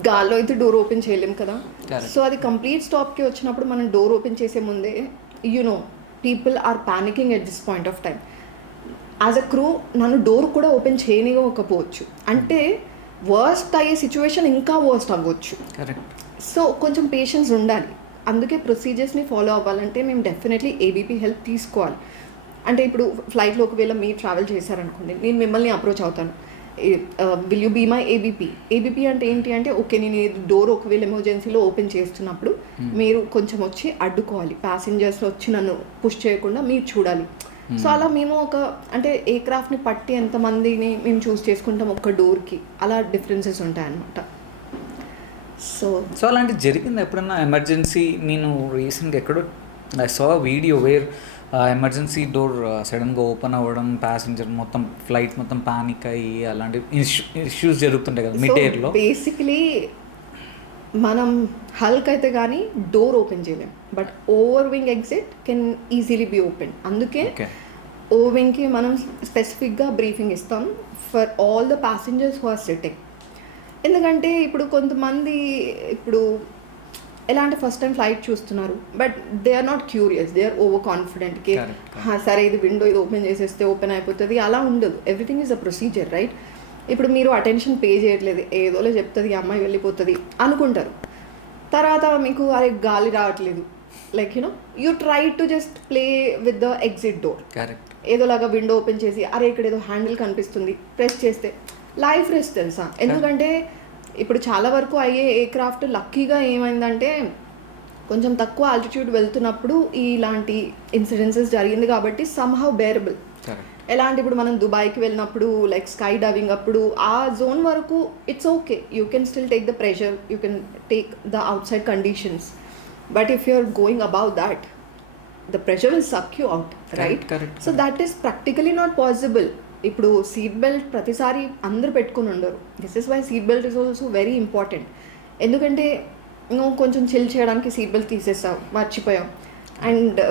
గాల్లో అయితే డోర్ ఓపెన్ చేయలేం కదా. సో అది కంప్లీట్ స్టాప్కి వచ్చినప్పుడు మనం డోర్ ఓపెన్ చేసే ముందే you know people are panicking at this point of time. As a crew నన్ను డోర్ కూడా ఓపెన్ చేయనివ్వకపోవచ్చు, అంటే వర్స్ట్ అయ్యే సిచ్యువేషన్ ఇంకా వర్స్ట్ అవ్వచ్చు. సో కొంచెం పేషెన్స్ ఉండాలి. అందుకే ప్రొసీజర్స్ని ఫాలో అవ్వాలంటే మేము డెఫినెట్లీ ఏబీపీ హెల్ప్ తీసుకోవాలి. అంటే ఇప్పుడు ఫ్లైట్లో ఒకవేళ మీరు ట్రావెల్ చేశారనుకోండి, నేను మిమ్మల్ని అప్రోచ్ అవుతాను, will you be my ABP. ABP అంటే ఏంటి అంటే ఓకే నేను డోర్ ఒకవేళ ఎమర్జెన్సీలో ఓపెన్ చేస్తున్నప్పుడు మీరు కొంచెం వచ్చి అడ్డుకోవాలి, ప్యాసింజర్స్ వచ్చి నన్ను పుష్ చేయకుండా మీరు చూడాలి. సో అలా మేము ఒక అంటే ఎయిర్క్రాఫ్ట్ని పట్టి ఎంతమందిని మేము చూస్ చేసుకుంటాం ఒక్క డోర్కి, అలా డిఫరెన్సెస్ ఉంటాయన్నమాట. సో అలాంటి జరిగింది ఎప్పుడన్నా ఎమర్జెన్సీ? నేను రీసెంట్గా ఎక్కడో I saw video where emergency door సడన్గా ఓపెన్ అవ్వడం, ప్యాసింజర్ మొత్తం ఫ్లైట్ మొత్తం పానిక్ అయ్యి అలాంటి ఇష్యూస్ జరుగుతుంటాయి కదా మిడ్ ఎయిర్లో. బేసికలీ మనం హల్క్ అయితే కానీ డోర్ ఓపెన్ చేయలేం, but over wing exit can easily be open. అందుకే ఓవర్ వింగ్కి మనం స్పెసిఫిక్గా బ్రీఫింగ్ ఇస్తాం for all the passengers who are sitting. ఎందుకంటే ఇప్పుడు కొంతమంది ఇప్పుడు ఎలా అంటే ఫస్ట్ టైం ఫ్లైట్ చూస్తున్నారు, but they are not curious, they are over కాన్ఫిడెంట్కి సరే ఇది విండో ఇది ఓపెన్ చేసేస్తే ఓపెన్ అయిపోతుంది, అలా ఉండదు. Everything is a procedure, right? ఇప్పుడు మీరు అటెన్షన్ పే చేయట్లేదు, ఏదోలో చెప్తుంది అమ్మాయి వెళ్ళిపోతుంది అనుకుంటారు. తర్వాత మీకు అరే గాలి రావట్లేదు, like you know you try to just play with the exit door. ఏదోలాగా విండో ఓపెన్ చేసి అరే ఇక్కడ ఏదో హ్యాండిల్ కనిపిస్తుంది ప్రెస్ చేస్తే లైఫ్ రిస్క్ తెలుసా. ఎందుకంటే ఇప్పుడు చాలా వరకు అయ్యే ఎయిర్క్రాఫ్ట్ లక్కీగా ఏమైందంటే కొంచెం తక్కువ ఆల్టిట్యూడ్ వెళ్తున్నప్పుడు ఇలాంటి ఇన్సిడెన్సెస్ జరిగింది కాబట్టి సమ్హౌ బేరబుల్. ఎలా అంటే ఇప్పుడు మనం దుబాయ్కి వెళ్ళినప్పుడు లైక్ స్కై డైవింగ్ అప్పుడు ఆ జోన్ వరకు it's okay, you can still take the pressure, you can take the outside conditions. But if you are going above that the pressure will suck you out, right? So that is practically not possible. ఇప్పుడు seat belt ప్రతిసారి అందరూ పెట్టుకుని ఉండరు. This is why seat belt is also very important. ఎందుకంటే నువ్వు కొంచెం చిల్ చేయడానికి seat belt తీసేస్తావు, మర్చిపోయావు, అండ్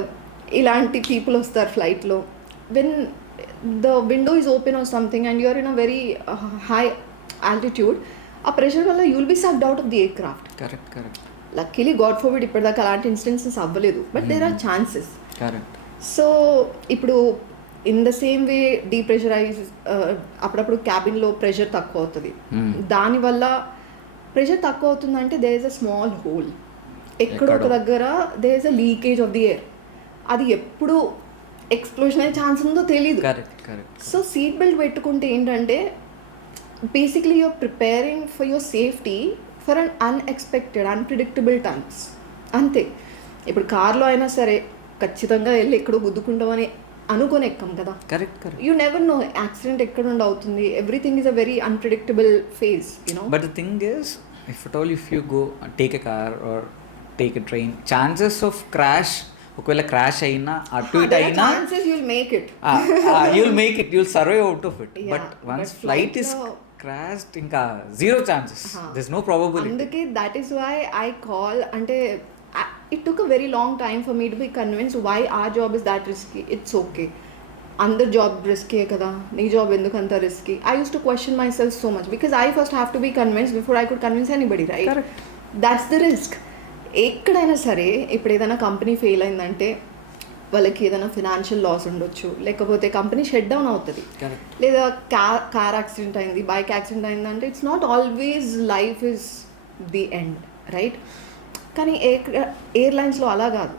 ఇలాంటి పీపుల్ వస్తారు ఫ్లైట్లో. When the window is open or something and you're in a very high altitude, ఆ ప్రెషర్ వల్ల you will be sucked out of the aircraft. Luckily God forbid ఇప్పటిదాకా అలాంటి ఇన్స్టెన్సెస్ అవ్వలేదు, but there are chances. So ఇప్పుడు in the same way depressurize అప్పుడప్పుడు క్యాబిన్లో pressure తక్కువ అవుతుంది. దానివల్ల ప్రెషర్ తక్కువ అవుతుందంటే there is a small hole. ఎక్కడో ఒక దగ్గర there is a leakage of the air. అది ఎప్పుడు ఎక్స్ప్లోజన్ అయ్యే ఛాన్స్ ఉందో తెలీదు. సో సీట్ బెల్ట్ పెట్టుకుంటే ఏంటంటే basically you're preparing for your safety for an unexpected unpredictable times. అంతే. ఇప్పుడు కార్లో అయినా సరే ఖచ్చితంగా వెళ్ళి ఎక్కడో గుద్దుకుంటామని అనుకొని ఎక్కం కదా. Correct. You never know accident ఎక్కడ నుండి అవుతుంది. Everything is a very unpredictable phase, you know. But the thing is if you go take a car or take a train, chances of crash, ఒకవేళ క్రాష్ అయినా అటు ఇటు అయినా you'll make it, you'll survive out of it. But once flight is crashed, ఇంకా zero chances, there's no probability. అందుకే that is why I call, అంటే it took a very long time for me to be convinced why our job is that risky. It's okay, అందరి జాబ్ రిస్కే కదా, నీ జాబ్ ఎందుకు అంత risky? I used to question myself so much because I first have to be convinced before I could convince anybody, right? Correct. That's the risk. ఎక్కడైనా సరే ఇప్పుడు ఏదైనా కంపెనీ ఫెయిల్ అయిందంటే వాళ్ళకి ఏదైనా ఫినాన్షియల్ లాస్ ఉండొచ్చు, లేకపోతే కంపెనీ షట్ డౌన్ అవుతుంది, లేదా కార్ యాక్సిడెంట్ అయింది, బైక్ యాక్సిడెంట్ అయిందంటే it's not always life is the end, right? కానీ ఎయిర్లైన్స్లో అలా కాదు.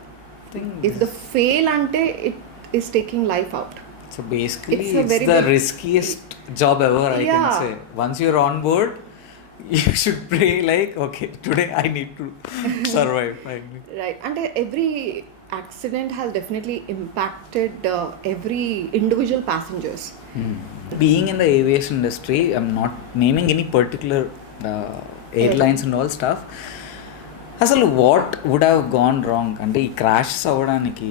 ఇఫ్ ద ఫెయిల్ అంటే it is taking life out. So basically it's the riskiest job ever, I can say. Once you're on board, you should pray like, okay, today I need to survive finally. Right. And every accident has definitely impacted every individual passengers. Being in the aviation industry, I'm not naming any particular airlines and all stuff. అసలు what would have gone wrong అంటే ఈ crashes అవ్వడానికి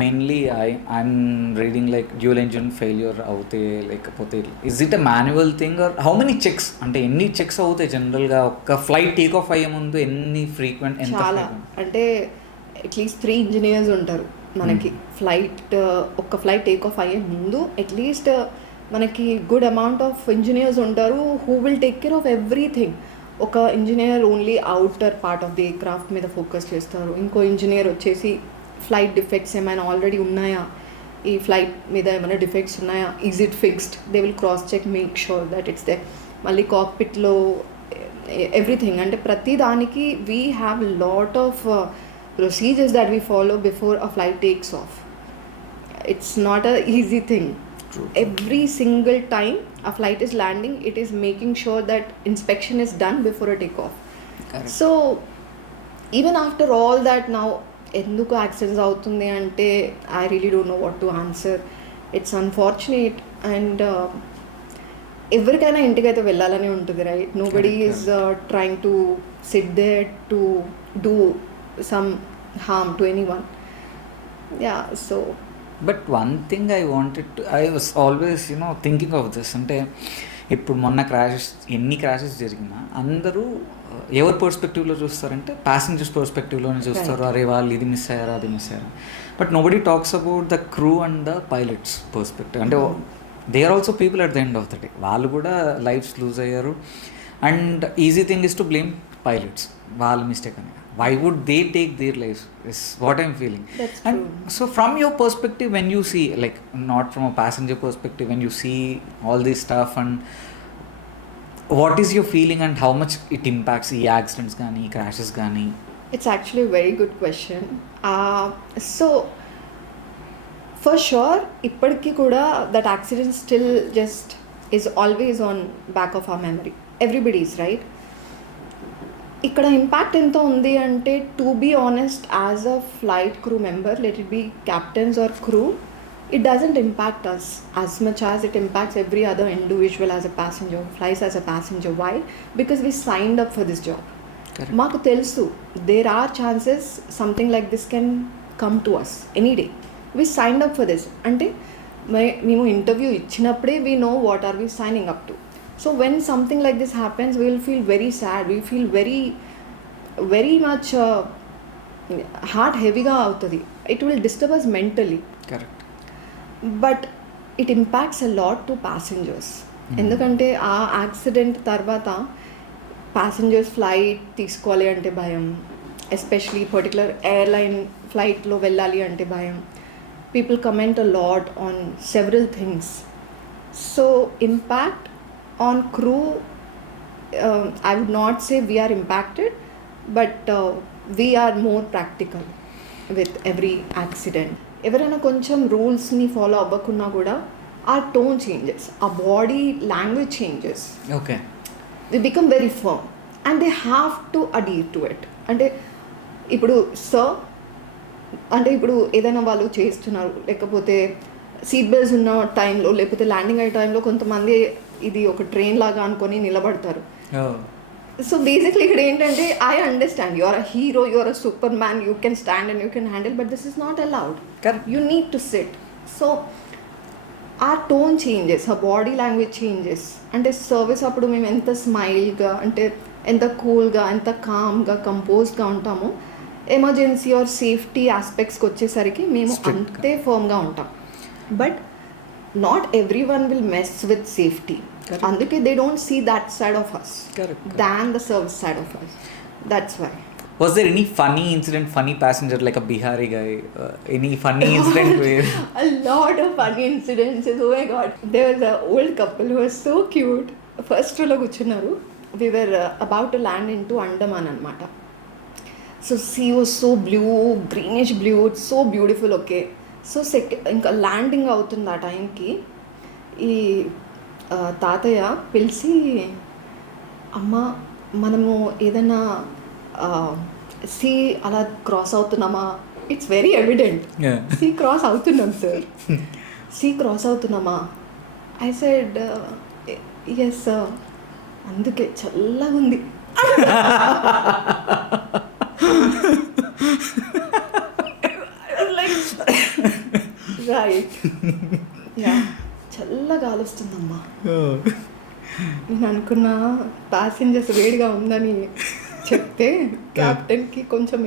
mainly I'm reading like dual engine failure అవుతే, లేకపోతే is it a manual thing or how many checks, అంటే ఎన్ని చెక్స్ అవుతాయి జనరల్గా ఒక ఫ్లైట్ టేక్ ఆఫ్ అయ్యే ముందు? ఎన్ని ఫ్రీక్వెంట్? చాలా, అంటే అట్లీస్ట్ 3 ఇంజనీర్స్ ఉంటారు మనకి. ఒక ఫ్లైట్ టేక్ ఆఫ్ అయ్యే ముందు అట్లీస్ట్ మనకి గుడ్ అమౌంట్ ఆఫ్ ఇంజనీర్స్ ఉంటారు who will take care of everything. ఒక engineer only outer part of the aircraft మీద ఫోకస్ చేస్తారు, ఇంకో ఇంజనీర్ వచ్చేసి ఫ్లైట్ డిఫెక్ట్స్ ఏమైనా ఆల్రెడీ ఉన్నాయా, ఈ ఫ్లైట్ మీద ఏమైనా డిఫెక్ట్స్ ఉన్నాయా, is it fixed, they will cross check, make sure that it's they. మళ్ళీ కాక్పిట్లో ఎవ్రీథింగ్, అంటే ప్రతి దానికి we have lot of procedures that we follow before a flight takes off. It's not a easy thing. Every single time a flight is landing, it is making sure that inspection is done before a takeoff. Correct. So even after all that, now enduku accidents avutundi ante I really don't know what to answer. It's unfortunate, and everykaina intikaithe vellalani untundi, right? Nobody is trying to sit there to do some harm to anyone. Yeah, so but one thing I was always thinking of this, అంటే ఇప్పుడు మొన్న ఎన్ని క్రాషెస్ జరిగినా అందరూ ఎవరి పర్స్పెక్టివ్లో చూస్తారంటే ప్యాసింజర్స్ పర్స్పెక్టివ్లోనే చూస్తారు. అరే వాళ్ళు ఇది మిస్ అయ్యారా, అది మిస్ అయ్యారా. But nobody talks about the crew and the pilots perspective. అంటే they are also people at the end of the day. వాళ్ళు కూడా లైఫ్స్ లూజ్ అయ్యారు. And easy thing is to blame pilots, వాళ్ళ మిస్టేక్ అని. Why would they take their lives is what I'm feeling. That's and true. So from your perspective, when you see, like not from a passenger perspective, when you see all this stuff, and what is your feeling and how much it impacts the accidents gani, crashes gani? It's actually a very good question. So for sure ippadiki kuda that accident still just is always on back of our memory. Everybody's, right? ఇక్కడ impact ఎంత ఉంది అంటే, to be honest, as a flight crew member, let it be captains or crew, it doesn't impact us as much as it impacts every other individual as a passenger who flies as a passenger. Why? Because we signed up for this job. Maaku telusu there are chances something like this can come to us any day. We signed up for this. Ante మేము ఇంటర్వ్యూ ఇచ్చినప్పుడే we know what are we signing up to. So when something like this happens, we will feel very sad. We feel very much heart heavyga avutadi. It will disturb us mentally. Correct. But it impacts a lot to passengers. ఎందుకంటే ఆ యాక్సిడెంట్ తర్వాత passengers flight తీసుకోవాలి అంటే భయం, especially particular airline ఫ్లైట్లో వెళ్ళాలి అంటే భయం. People comment a lot on several things. So impact on crew, I would not say we are impacted, but we are more practical with every accident. ఎవరైనా కొంచెం రూల్స్ని ఫాలో అవ్వకున్నా కూడా ఆ టోన్ చేంజెస్, ఆ body language changes. Okay, we become very firm and they have to adhere to it. అంటే ఇప్పుడు సర్ అంటే ఇప్పుడు ఏదైనా వాళ్ళు చేస్తున్నారు, లేకపోతే సీట్ బెల్ట్స్ ఉన్న టైంలో, లేకపోతే ల్యాండింగ్ అయ్యే టైంలో కొంతమంది ఇది ఒక ట్రైన్ లాగా అనుకొని నిలబడతారు. సో బేసిక్లీ ఇక్కడ ఏంటంటే I understand you are a hero, you are a superman, you can stand and you can handle, but this is not allowed. You need to sit. So ఆ టోన్ చేంజెస్, ఆ body language changes. అంటే service అప్పుడు మేము ఎంత స్మైల్గా, అంటే ఎంత కూల్గా, ఎంత కామ్గా, కంపోజ్డ్గా ఉంటామో, ఎమర్జెన్సీ ఆర్ సేఫ్టీ ఆస్పెక్ట్స్కి వచ్చేసరికి మేము అంతే ఫర్మ్గా ఉంటాం. But not everyone will mess with safety. అందుకే they don't see that side of us than the service side of us. That's why. Was there any funny incident, funny passenger like a Bihari guy? Any funny incident where? A lot of funny incidents. Oh my God. There was an old couple who was so cute. First row lo kuchunaru. We were about to land into Andaman anamata. So sea was so blue, greenish blue. It's so beautiful. Okay. So ఇంకా ల్యాండింగ్ అవుతుంది ఆ టైంకి ఈ తాతయ్య పిలిచి, అమ్మ మనము ఏదైనా సీ అలా క్రాస్ అవుతున్నామా? It's very evident. Sea cross అవుతున్నాం సార్, సీ క్రాస్ అవుతున్నామా? I said yes sir. అందుకే చల్లగా ఉంది. రైట్, యా, చల్లగా ఆలోస్తుందమ్మా. నేను అనుకున్నా ప్యాసింజర్స్ వేడిగా ఉందని చెప్తే క్యాప్టెన్కి కొంచెం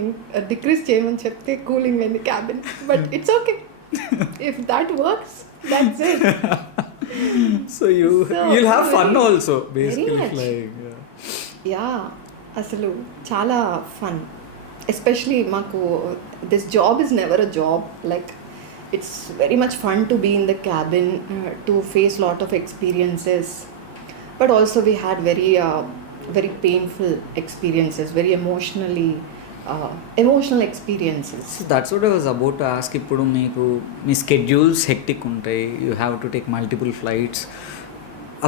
డిక్రీజ్ చేయమని చెప్తే కూలింగ్ అయింది cabin. But it's okay, if that works that's it. So you'll have fun also basically flying. Yeah, అసలు చాలా ఫన్. ఎస్పెషలీ మాకు this job is never a job. Like it's very much fun to be in the cabin, to face lot of experiences, but also we had very painful experiences, very emotional experiences. So that's what I was about to ask. Ippudu meeku mee schedules hectic untayi, you have to take multiple flights.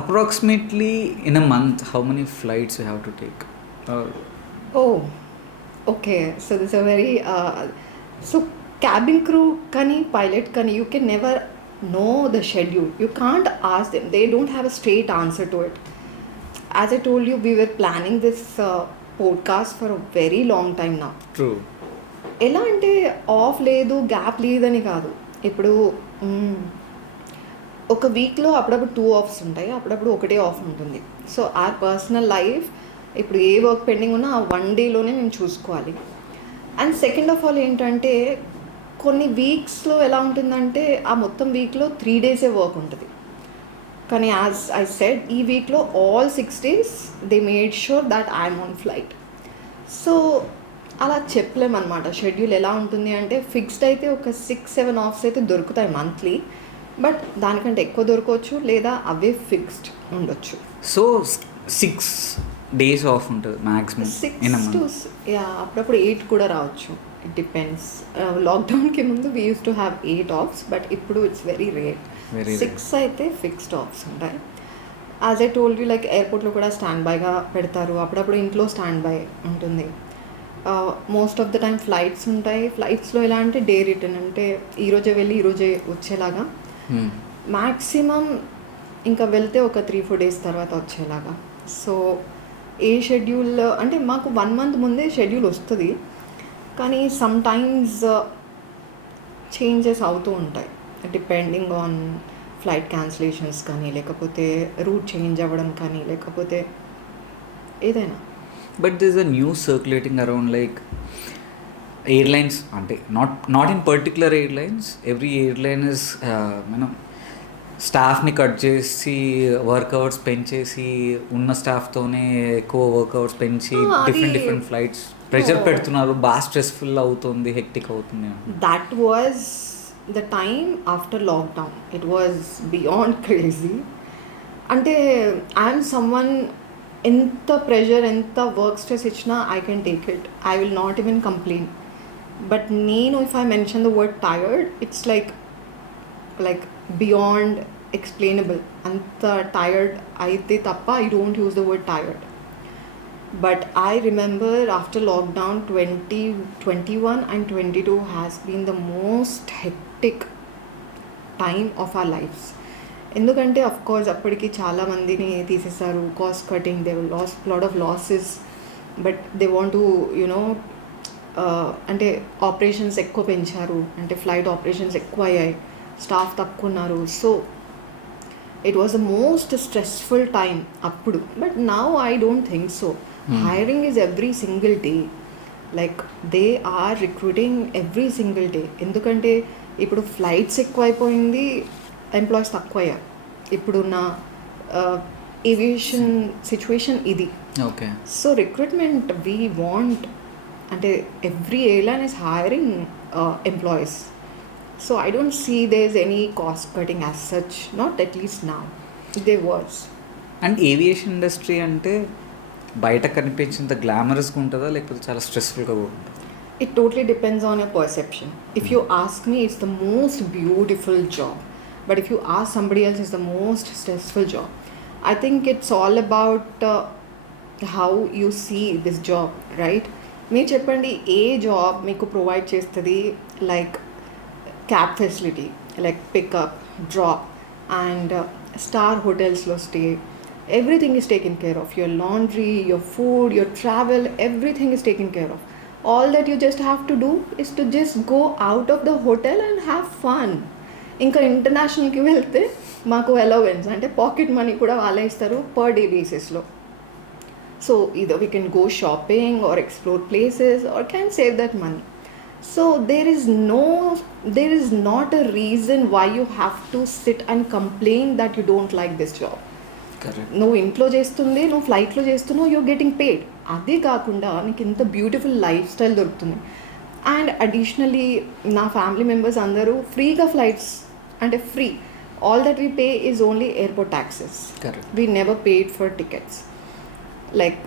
Approximately in a month how many flights you have to take? Oh, okay, so this is a very so cabin crew kani pilot kani you can never know the schedule. You can't ask them, they don't have a straight answer to it. As I told you, we were planning this podcast for a very long time now. True. ఎలా అంటే ఆఫ్ లేదు, గ్యాప్ లేదని కాదు. ఇప్పుడు ఒక వీక్లో అప్పుడప్పుడు 2 ఆఫ్స్ ఉంటాయి, అప్పుడప్పుడు ఒకటే ఆఫ్ ఉంటుంది. సో ఆర్ పర్సనల్ లైఫ్ ఇప్పుడు ఏ వర్క్ పెండింగ్ ఉన్నా ఆ 1 డేలోనే మేము చూసుకోవాలి. అండ్ సెకండ్ ఆఫ్ ఆల్ ఏంటంటే కొన్ని వీక్స్లో ఎలా ఉంటుందంటే ఆ మొత్తం వీక్లో 3 డేసే వర్క్ ఉంటుంది. కానీ యాజ్ ఐ సెడ్ ఈ వీక్లో ఆల్ 6 days they made sure that I'm on flight. So అలా చెప్పలేమన్నమాట షెడ్యూల్ ఎలా ఉంటుంది అంటే. ఫిక్స్డ్ అయితే ఒక 6-7 ఆఫ్స్ అయితే దొరుకుతాయి మంత్లీ, బట్ దానికంటే ఎక్కువ దొరకవచ్చు, లేదా అవే ఫిక్స్డ్ ఉండొచ్చు. సో 6 days ఆఫ్ ఉంటుంది మ్యాక్సిమం. 6 to యా, అప్పుడప్పుడు 8 కూడా రావచ్చు. It depends. లాక్డౌన్కి ముందు we use to have 8 offs, but ఇప్పుడు ఇట్స్ వెరీ రేర్. 6 అయితే ఫిక్స్డ్ ఆఫ్స్ ఉంటాయి. As I told you, like ఎయిర్పోర్ట్లో కూడా స్టాండ్ బైగా పెడతారు, అప్పుడప్పుడు ఇంట్లో స్టాండ్ బై ఉంటుంది. Most of the time flights ఉంటాయి. ఫ్లైట్స్లో ఎలా అంటే డే రిటర్న్, అంటే ఈరోజే వెళ్ళి ఈరోజే వచ్చేలాగా. మ్యాక్సిమం ఇంకా వెళ్తే ఒక 3-4 days తర్వాత వచ్చేలాగా. సో ఏ షెడ్యూల్ అంటే మాకు 1 month ముందే షెడ్యూల్ వస్తుంది, కానీ సమ్ టైమ్స్ చేంజెస్ అవుతూ ఉంటాయి డిపెండింగ్ ఆన్ ఫ్లైట్ క్యాన్సిలేషన్స్ కానీ, లేకపోతే రూట్ చేంజ్ అవ్వడం కానీ, లేకపోతే ఏదైనా. But this a news circulating around like airlines, అంటే not in particular airlines, every airline is మనం స్టాఫ్ని కట్ చేసి వర్క్ అవర్స్ పెంచేసి ఉన్న స్టాఫ్తోనే ఎక్కువ వర్క్ అవర్స్ పెంచి డిఫరెంట్ ఫ్లైట్స్ ప్రెషర్ పెడుతున్నారు, బాగా స్ట్రెస్ఫుల్ అవుతుంది, హెక్టిక్ అవుతుంది. That was the time after lockdown. It was beyond crazy. అంటే ఐఎమ్ సమ్వన్ ఎంత ప్రెషర్ ఎంత వర్క్ స్ట్రెస్ ఇచ్చినా I can take it, I will not even complain. But నేను if I mention the word tired, it's like beyond explainable. అంత tired అయితే తప్ప I don't use the word tired. But I remember after lockdown 2021 and 22 has been the most hectic time of our lives. ఎందుకంటే of course అప్పటికి చాలా మందిని తీసేశారు, cost cutting, they loss lot of losses. But they want to you know అంటే operations ఎక్కువ పెంచారు, అంటే flight operations ఎక్కువ అయ్యాయి, స్టాఫ్ తక్కువ ఉన్నారు. So it was the most stressful time అప్పుడు. But now I don't think so. Hiring is every single day. Like they are recruiting every single day. ఎందుకంటే ఇప్పుడు ఫ్లైట్స్ ఎక్కువైపోయింది, ఎంప్లాయీస్ తక్కువయ్యారు. ఇప్పుడున్న ఏవియేషన్ సిచ్యువేషన్ ఇది. Okay. So recruitment we want, అంటే every airline is hiring employees. So I don't see there is any cost cutting as such, not at least now. They was. And aviation industry అంటే బయట కనిపించేంత గ్లామరస్గా ఉంటుందా లేకపోతే చాలా స్ట్రెస్ఫుల్గా ఉంటుందా? It totally depends on your perception. If you ask me, it's the most beautiful job. But if you ask somebody else, it's the most stressful job. I think it's all about how you see this job, right? మీరు చెప్పండి, ఏ job మీకు provide చేస్తుంది like cab facility, like pickup, drop and star హోటల్స్లో stay. Everything is taken care of. Your laundry, your food, your travel, everything is taken care of. All that you just have to do is to just go out of the hotel and have fun. ఇంకా ఇంటర్నేషనల్కి వెళ్తే మాకు అలవెన్స్ అంటే pocket money కూడా వాళ్ళే ఇస్తారు per day బేసిస్లో. So either we can go shopping or explore places or can save that money. So there is not a reason why you have to sit and complain that you don't like this job. నువ్వు ఇంట్లో చేస్తుంది, నువ్వు ఫ్లైట్లో చేస్తున్నావు, you're getting పేడ్. అదే కాకుండా నీకు ఇంత బ్యూటిఫుల్ లైఫ్ స్టైల్ దొరుకుతుంది. అండ్ అడిషనలీ నా ఫ్యామిలీ మెంబర్స్ అందరూ ఫ్రీగా ఫ్లైట్స్, అంటే free. All that we pay is only airport taxes. We never paid for tickets. Like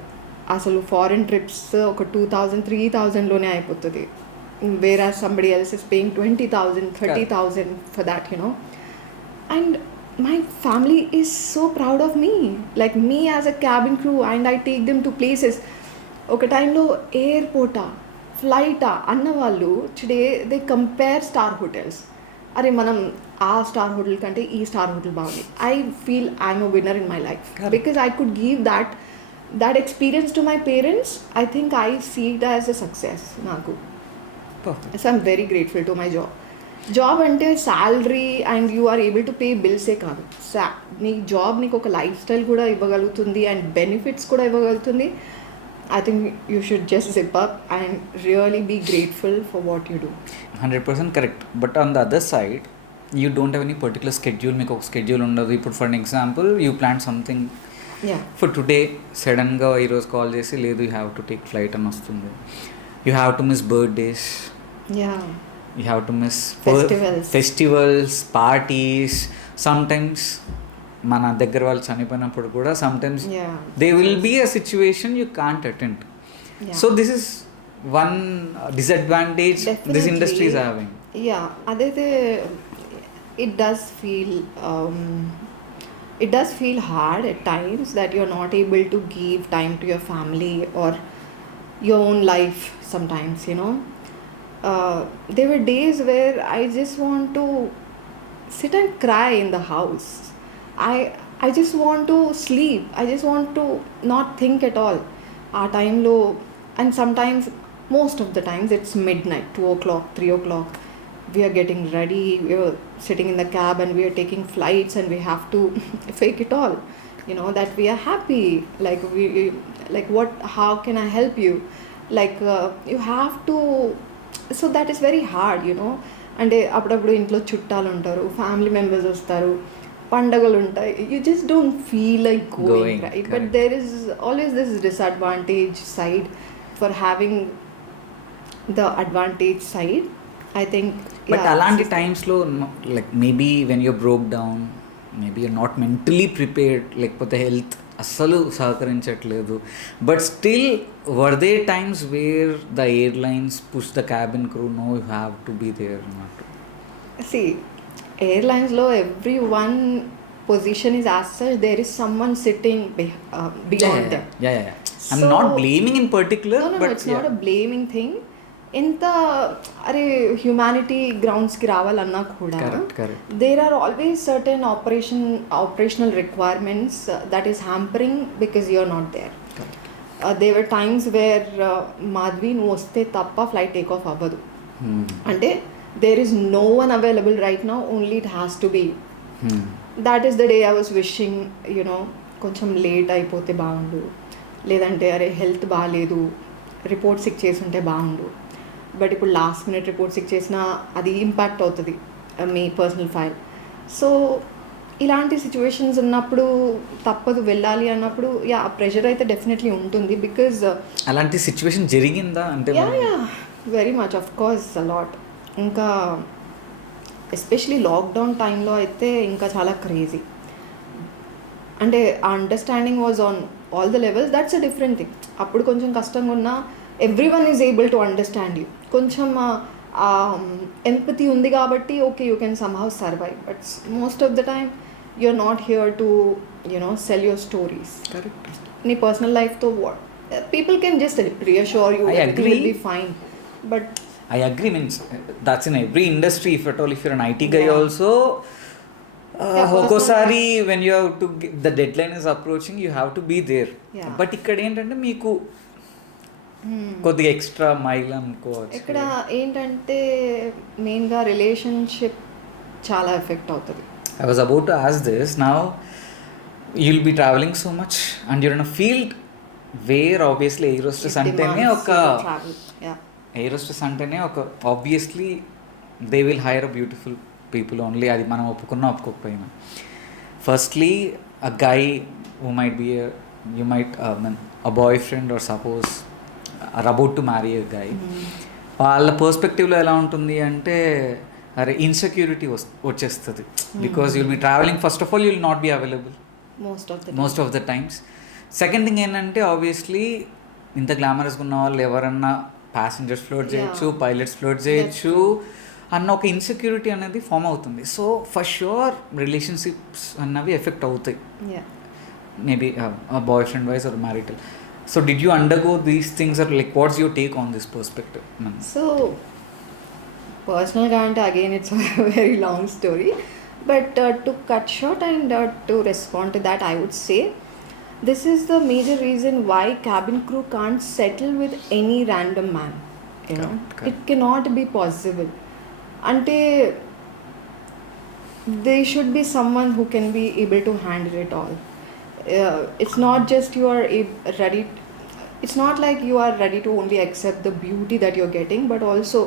అసలు ఫారిన్ ట్రిప్స్ ఒక 2,000-3,000లోనే అయిపోతుంది. Where are somebody else is paying 20,000-30,000 for that, you know. And my family is so proud of me, like me as a cabin crew, and I take them to places. ఒక టైంలో ఎయిర్పోర్టా ఫ్లైటా అన్న వాళ్ళు today they compare star hotels. అరే మనం ఆ star hotel కంటే ఈ స్టార్ హోటల్ బాగుంది. I feel I'm a winner in my life because I could give that experience to my parents. I think I see it as a success నాకు. So I'm very grateful to my job. Job అంటే salary and you are able to pay బిల్సే కాదు. నీ జాబ్ నీకు ఒక life style కూడా ఇవ్వగలుగుతుంది and benefits కూడా ఇవ్వగలుగుతుంది. I think you should just zip up and really be grateful for what you do. 100% correct. But on the other side you don't have any particular schedule. మీకు ఒక schedule ఉండదు. ఇప్పుడు for example you plan something for today, సడన్గా ఈరోజు call చేసి లేదు you have to take flight అని వస్తుంది. You have to miss birthdays, you have to miss festivals, parties. Sometimes మన దగ్గర వాళ్ళు చనిపోయినప్పుడు కూడా sometimes there will be a situation you can't attend. So this is one disadvantage this industry is having. అదైతే it does feel hard at times that you're not able to give time to your family or your own life sometimes, you know. There were days where I just want to sit and cry in the house. I just want to sleep. I just want to not think at all. Our time low, and sometimes, most of the times, it's midnight, 2 o'clock, 3 o'clock. We are getting ready. We are sitting in the cab and we are taking flights, and we have to fake it all. You know that we are happy. Like what? How can I help you? Like you have to. So that is very hard, you know. అంటే అప్పుడప్పుడు ఇంట్లో చుట్టాలు ఉంటారు, family members వస్తారు, పండగలు ఉంటాయి. You just don't feel like going, right? But there is always this disadvantage side for having the advantage side, I think. But అలాంటి టైమ్స్లో like maybe when you broke down, maybe you're not mentally prepared, లేకపోతే health అస్సలు సహకరించట్లేదు. But still were they times where the airlines push the cabin crew no you have to be there అన్నట్టు? See, airlines-లో every one position is as such, there is someone sitting beyond them. I'm So- not blaming in particular, No, but it's not a blaming thing. ఎంత అరే హ్యుమానిటీ గ్రౌండ్స్కి రావాలన్నా కూడా Correct. There are always certain operational requirements that is hampering because you're not there. There were times where Madhavi నువ్వు వస్తే తప్ప flight take off అవ్వదు అంటే there is no one available right now, only it has to be. That is the day I was wishing you know కొంచెం late అయిపోతే బాగుండు, లేదంటే అరే హెల్త్ బాగాలేదు రిపోర్ట్స్ ఇచ్చేసి బాగుండు. బట్ ఇప్పుడు లాస్ట్ మినిట్ రిపోర్ట్స్ ఇచ్చేసినా అది ఇంపాక్ట్ అవుతుంది మీ పర్సనల్ ఫైల్. సో ఇలాంటి సిచ్యువేషన్స్ ఉన్నప్పుడు తప్పదు వెళ్ళాలి అన్నప్పుడు యా ప్రెషర్ అయితే డెఫినెట్లీ ఉంటుంది. బికాజ్ అలాంటి సిచ్యువేషన్ జరిగిందా అంటే? Yeah very much of course a lot. ఇంకా ఎస్పెషలీ లాక్డౌన్ టైంలో అయితే ఇంకా చాలా క్రేజీ. అంటే ఆ understanding was on all the levels, that's a different thing. అప్పుడు కొంచెం కష్టంగా ఉన్నా every one is able to understand you. కొంచెం ఎంపతి ఉంది కాబట్టి okay you can somehow survive. But most of the time you are not here to sell your stories. నీ personal లైఫ్తో what people can just reassure you everything will be fine. But I agree, means that's in every industry. If at all, if you're an IT guy also, ఒక్కోసారి when you have to the deadline is approaching, you have to be there. But ఇక్కడ ఏంటంటే మీకు కొద్దిగా extra mile అనుకోవచ్చు. ఇక్కడ ఏంటంటే మెయిన్గా రిలేషన్షిప్ చాలా ఎఫెక్ట్ అవుతుంది. I was about to ask this. Now you'll be traveling so much and you're in a field where obviously air hostess అంటేనే ఒక ఎయిర్ హోస్టెస్ అంటేనే ఒక obviously they will hire a beautiful people only. అది మనం ఒప్పుకోకపోయినా. Firstly a guy who might be you might a boyfriend or suppose are about to marry a guy, వాళ్ళ పర్స్పెక్టివ్లో ఎలా ఉంటుంది అంటే అరే ఇన్సెక్యూరిటీ వచ్చేస్తుంది. Because you'll be travelling, first of all you'll not be available most of the times. Second thing ఏంటంటే obviously ఇంత గ్లామరస్గా ఉన్న వాళ్ళు ఎవరన్నా ప్యాసింజర్స్ ఫ్లోట్ చేయొచ్చు, పైలట్స్ ఫ్లోట్ చేయొచ్చు అన్న ఒక ఇన్సెక్యూరిటీ అనేది ఫామ్ అవుతుంది. సో ఫర్ ష్యూర్ రిలేషన్షిప్స్ అన్నవి ఎఫెక్ట్ అవుతాయి, maybe boy friend wise or marital. So did you undergo these things or like what's your take on this perspective? So పర్సనల్గా అంటే again it's very long story, but to cut short and to respond to that I would say this is the major reason why cabin crew can't settle with any random man, you know. Correct. It cannot be possible. Ante they should be someone who can be able to handle it all. It's not just you are ready, it's not like you are ready to only accept the beauty that you're getting, but also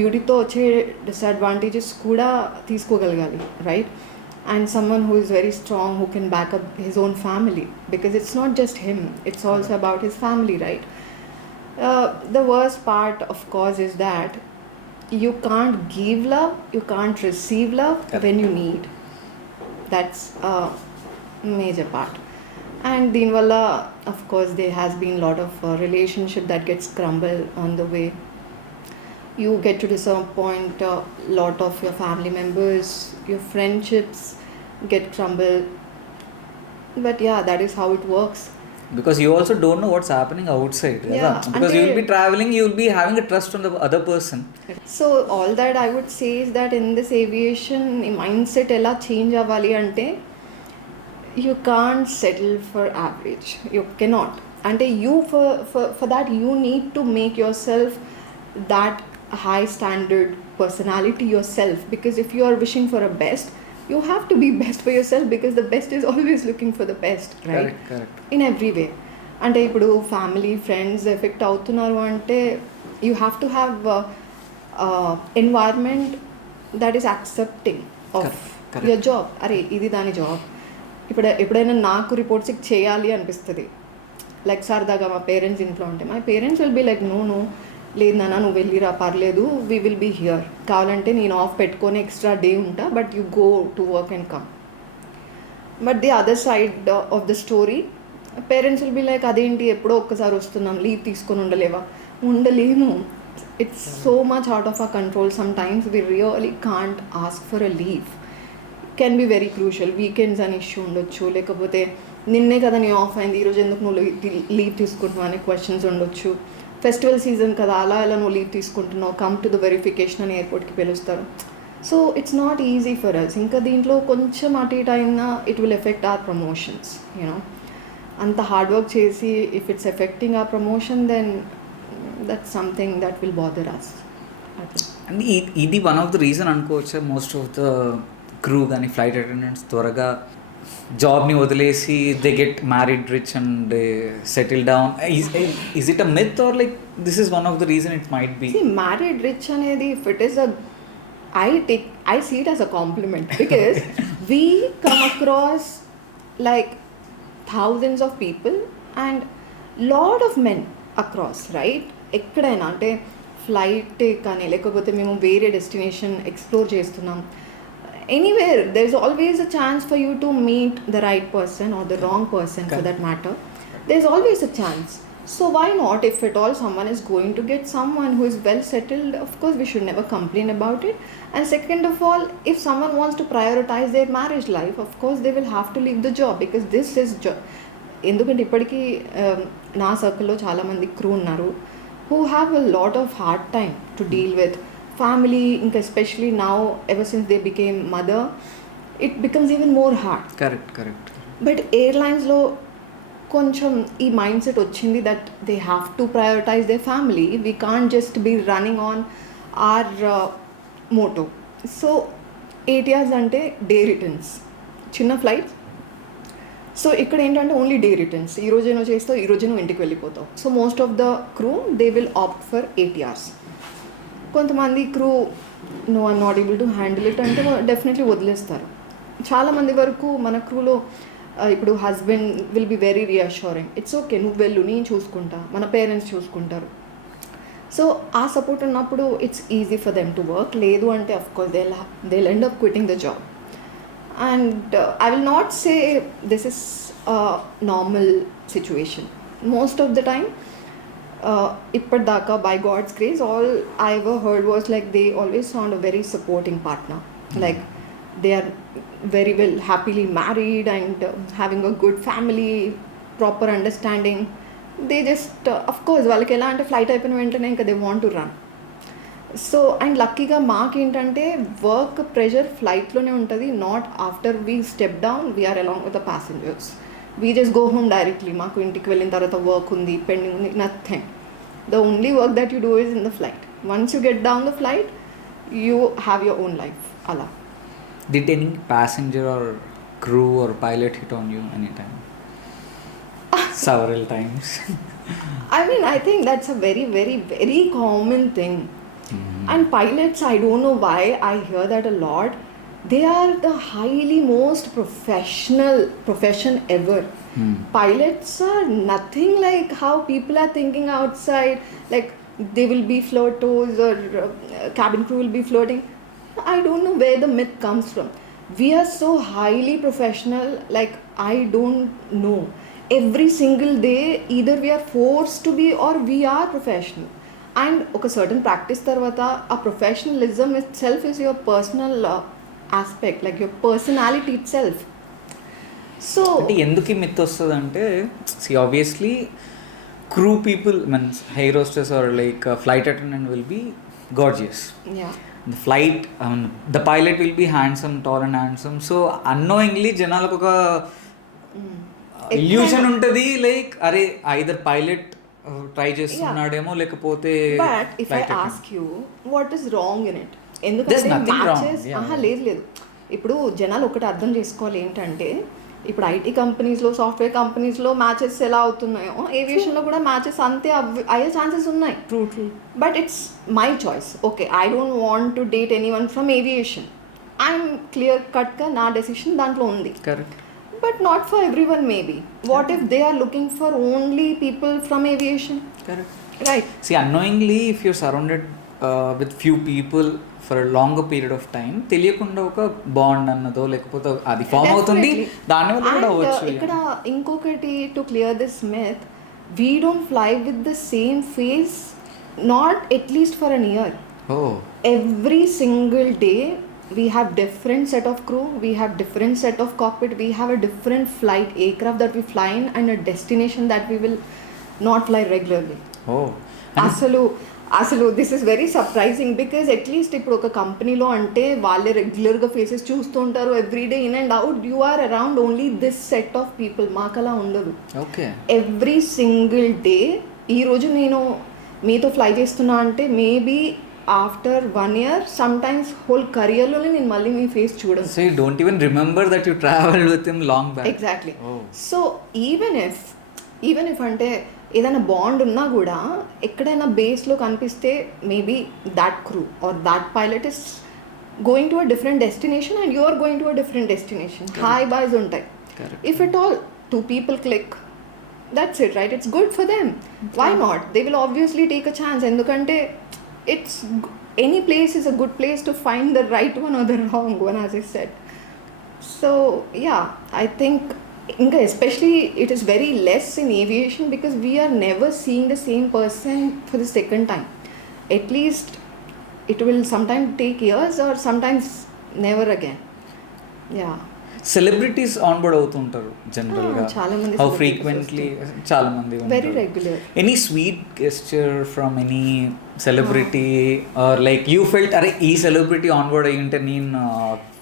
beauty to వచ్చే disadvantages కూడా తీసుకోగలగాలి, right? And someone who is very strong, who can back up his own family, because it's not just him, it's also about his family, right? The worst part of course is that you can't give love, you can't receive love when you need. That's a major part. And deenvalla of course there has been a lot of relationship that gets crumbled on the way. You get to disappoint a lot of your family members, your friendships get crumbled. But yeah, that is how it works. Because you also don't know what's happening outside. Yeah, because you will be traveling, you will be having a trust on the other person. So all that I would say is that in this aviation mindset ela change avali ante you can't settle for average. You cannot. Ante you for that you need to make yourself that high standard personality yourself, because if you are wishing for a best, you have to be best for yourself, because the best is always looking for the best, right? Correct. In every way. అంటే ఇప్పుడు family friends effect అవుతున్నారు అంటే you have to have environment that is accepting of your job. అరే ఇది దాని జాబ్. ఎప్పుడైనా నాకు రిపోర్ట్స్ చేయాలి అనిపిస్తుంది, లైక్ సరదాగా మా పేరెంట్స్ ఇంట్లో ఉంటే my parents will be like no లేదు నాన్న నువ్వు వెళ్ళిరా పర్లేదు, వీ విల్ బీ హియర్, కావాలంటే నేను ఆఫ్ పెట్టుకొని ఎక్స్ట్రా డే ఉంటా, but you go to work and come. But the other side of the story parents will be like అదేంటి ఎప్పుడో ఒక్కసారి వస్తున్నాం, లీవ్ తీసుకొని ఉండలేవా? ఉండలేము. It's so much out of our control. Sometimes we really can't ask for a leave. Can be very crucial. Weekends అని issue ఉండొచ్చు, లేకపోతే నిన్నే కదా నీ ఆఫ్ అయింది, ఈరోజు ఎందుకు నువ్వు లీవ్ తీసుకుంటున్నావు అనే క్వశ్చన్స్ ఉండొచ్చు. ఫెస్టివల్ సీజన్ కదా, అలా ఎలా నువ్వు లీవ్ తీసుకుంటున్నావు, కమ్ టు ద వెరిఫికేషన్ అని ఎయిర్పోర్ట్కి పిలుస్తారు. So it's not easy for us. ఇంకా దీంట్లో కొంచెం అటు ఇటు అయినా it will effect our promotions. You know, అంత హార్డ్ వర్క్ చేసి if it's effecting our promotion then that's something that will bother us. And ఇది వన్ ఆఫ్ ద రీజన్ అనుకోవచ్చు మోస్ట్ ఆఫ్ ద క్రూ కానీ ఫ్లైట్ అటెండెంట్స్ త్వరగా జాబ్ని వదిలేసి they get married rich and settle down. Is it a myth or like this is one of the reason it might be? Married rich అనేది if it is I see it as a compliment because we come across like thousands of people and lot of men across, right? ఎక్కడైనా అంటే ఫ్లైట్ కానీ లేకపోతే మేము వేరే destination explore చేస్తున్నాం, anywhere there is always a chance for you to meet the right person or the wrong person for that matter. There is always a chance. So why not, if at all someone is going to get someone who is well settled, of course we should never complain about it. And second of all, if someone wants to prioritize their marriage life, of course they will have to leave the job because this is job. ఎందుకంటే ఇప్పటికీ నా సర్కిల్లో చాలామంది క్రూ ఉన్నారు who have a lot of hard time to deal with family, ఇంకా especially now ever since they became mother it becomes even more hard. Correct. But ఎయిర్లైన్స్లో కొంచెం ఈ మైండ్ సెట్ వచ్చింది that they have to prioritise their family. We can't just be running on our motto. So 8 years అంటే day returns, చిన్న flight. So ఇక్కడ ఏంటంటే only day returns, ఈరోజు ఏమో చేస్తావు, ఈరోజు నువ్వు ఇంటికి వెళ్ళిపోతావు. So most of the crew they will opt for 8 years. కొంతమంది crew no I'm not able to handle it అంటే డెఫినెట్లీ వదిలేస్తారు. చాలామంది వరకు మన క్రూలో ఇప్పుడు husband will be very reassuring, it's okay నువ్వు వెళ్ళు నేను చూసుకుంటా, మన పేరెంట్స్ చూసుకుంటారు. సో ఆ సపోర్ట్ ఉన్నప్పుడు it's easy for them to work. లేదు అంటే of course they'll end up quitting the job. And I will not say this is a normal situation. Most of the time, ippadaaka by God's grace, all I ever heard was like they always found a very supporting partner. Like they are very well happily married and having a good family, proper understanding. They just of course వాళ్ళకి ఎలా అంటే ఫ్లైట్ అయిపోయిన వెంటనే ఇంకా they want to run. So and లక్కీగా మాకేంటంటే work pressure ఫ్లైట్లోనే ఉంటుంది, not after we step down we're along with the passengers. We just go home directly. మాకు ఇంటికి వెళ్ళిన తర్వాత వర్క్ ఉంది, పెండింగ్ ఉంది, nothing. The only work that you do is in the flight. Once you get down the flight you have your own life. అలా. Did any passenger or crew or pilot hit on you anytime? Several times. I mean, I think that's a very, very, very common thing. And pilots, I don't know why I hear that a lot. They are the highly most profession ever. Pilots are nothing like how people are thinking outside. Like they will be flirtos or cabin crew will be flirting. I don't know where the myth comes from. We are so highly professional, like I don't know. Every single day either we are forced to be or we are professional. And ఒక certain practice తర్వాత ఆ professionalism itself is your personal aspect, like your personality itself. So అంటే ఎందుకు ఈ myth వస్తుంది అంటే obviously crew people means air hostess or like flight attendant will be gorgeous. The flight, the pilot will be handsome, tall and handsome. So unknowingly జనాలకు ఒక ఇల్యూషన్ ఉంటుంది, లైక్ అరే either pilot try చేస్తున్నాడేమో లేకపోతే. But if I ask you what is wrong in it, ఎందుకంటే మ్యాచెస్ లేదు. ఇప్పుడు జనాలు ఒకటి అర్థం చేసుకోవాలి ఏంటంటే ఇప్పుడు ఐటీ కంపెనీస్లో సాఫ్ట్వేర్ కంపెనీస్లో మ్యాచెస్ ఎలా అవుతున్నాయో ఏవియేషన్లో కూడా మ్యాచెస్ అంతే అయ్యే ఛాన్సెస్ ఉన్నాయి. True. But it's my choice. Okay, I don't want to date anyone from aviation. I'm clear కట్గా నా డెసిషన్ దాంట్లో ఉంది. Correct. But not for everyone maybe. What if they are looking for only people from aviation? Correct. Right. See, unknowingly if you're surrounded with few people for longer period of time తెలియకుండా ఒక బాండ్ అన్నదో లేకపోతే అది ఫామ్ అవుతుంది, దానివల్ల కూడా అవ్వచ్చు. ఇక్కడ ఇంకొకటి, to clear this myth, we don't fly with the same face not at least for an year. Every single day we have different set of crew, we have different set of cockpit, we have a different flight aircraft that we fly in and a destination that we will not fly regularly. అసలు this is very surprising because at least ఇప్పుడు ఒక కంపెనీలో అంటే వాళ్ళే రెగ్యులర్గా faces చూస్తూ ఉంటారు everyday in and out, you are around only this set of people. మాకు అలా ఉండదు. ఎవ్రీ సింగిల్ డే, ఈరోజు నేను మీతో ఫ్లై చేస్తున్నా అంటే maybe after 1 year, sometimes whole కెరియర్లోనే నేను మళ్ళీ మీ ఫేస్ చూడను. So you don't even remember that you travelled with him long back. Exactly. So even if అంటే ఏదైనా బాండ్ ఉన్నా కూడా ఎక్కడైనా బేస్లో కనిపిస్తే maybe that crew or that pilot is going to a different destination and you are going to a different destination. Hi byes ఉంటాయి. If at all 2 people click, that's it, right? It's good for them. Why not? They will obviously take a chance. ఎందుకంటే it's any place is a good place to find the right one or the wrong one, as I said. So yeah, I think ఇంకా especially it is very less in aviation because we are never seeing the same person for the second time. At least it will some time take years or sometimes never again. Yeah, celebrities on board అవుతుంటారు జనరల్గా. చాలా మంది. How frequently? చాలా మంది. Very regular. Any sweet gesture from any celebrity or like you felt అరే ఈ celebrity on board అయ్యి ఉంటే నేను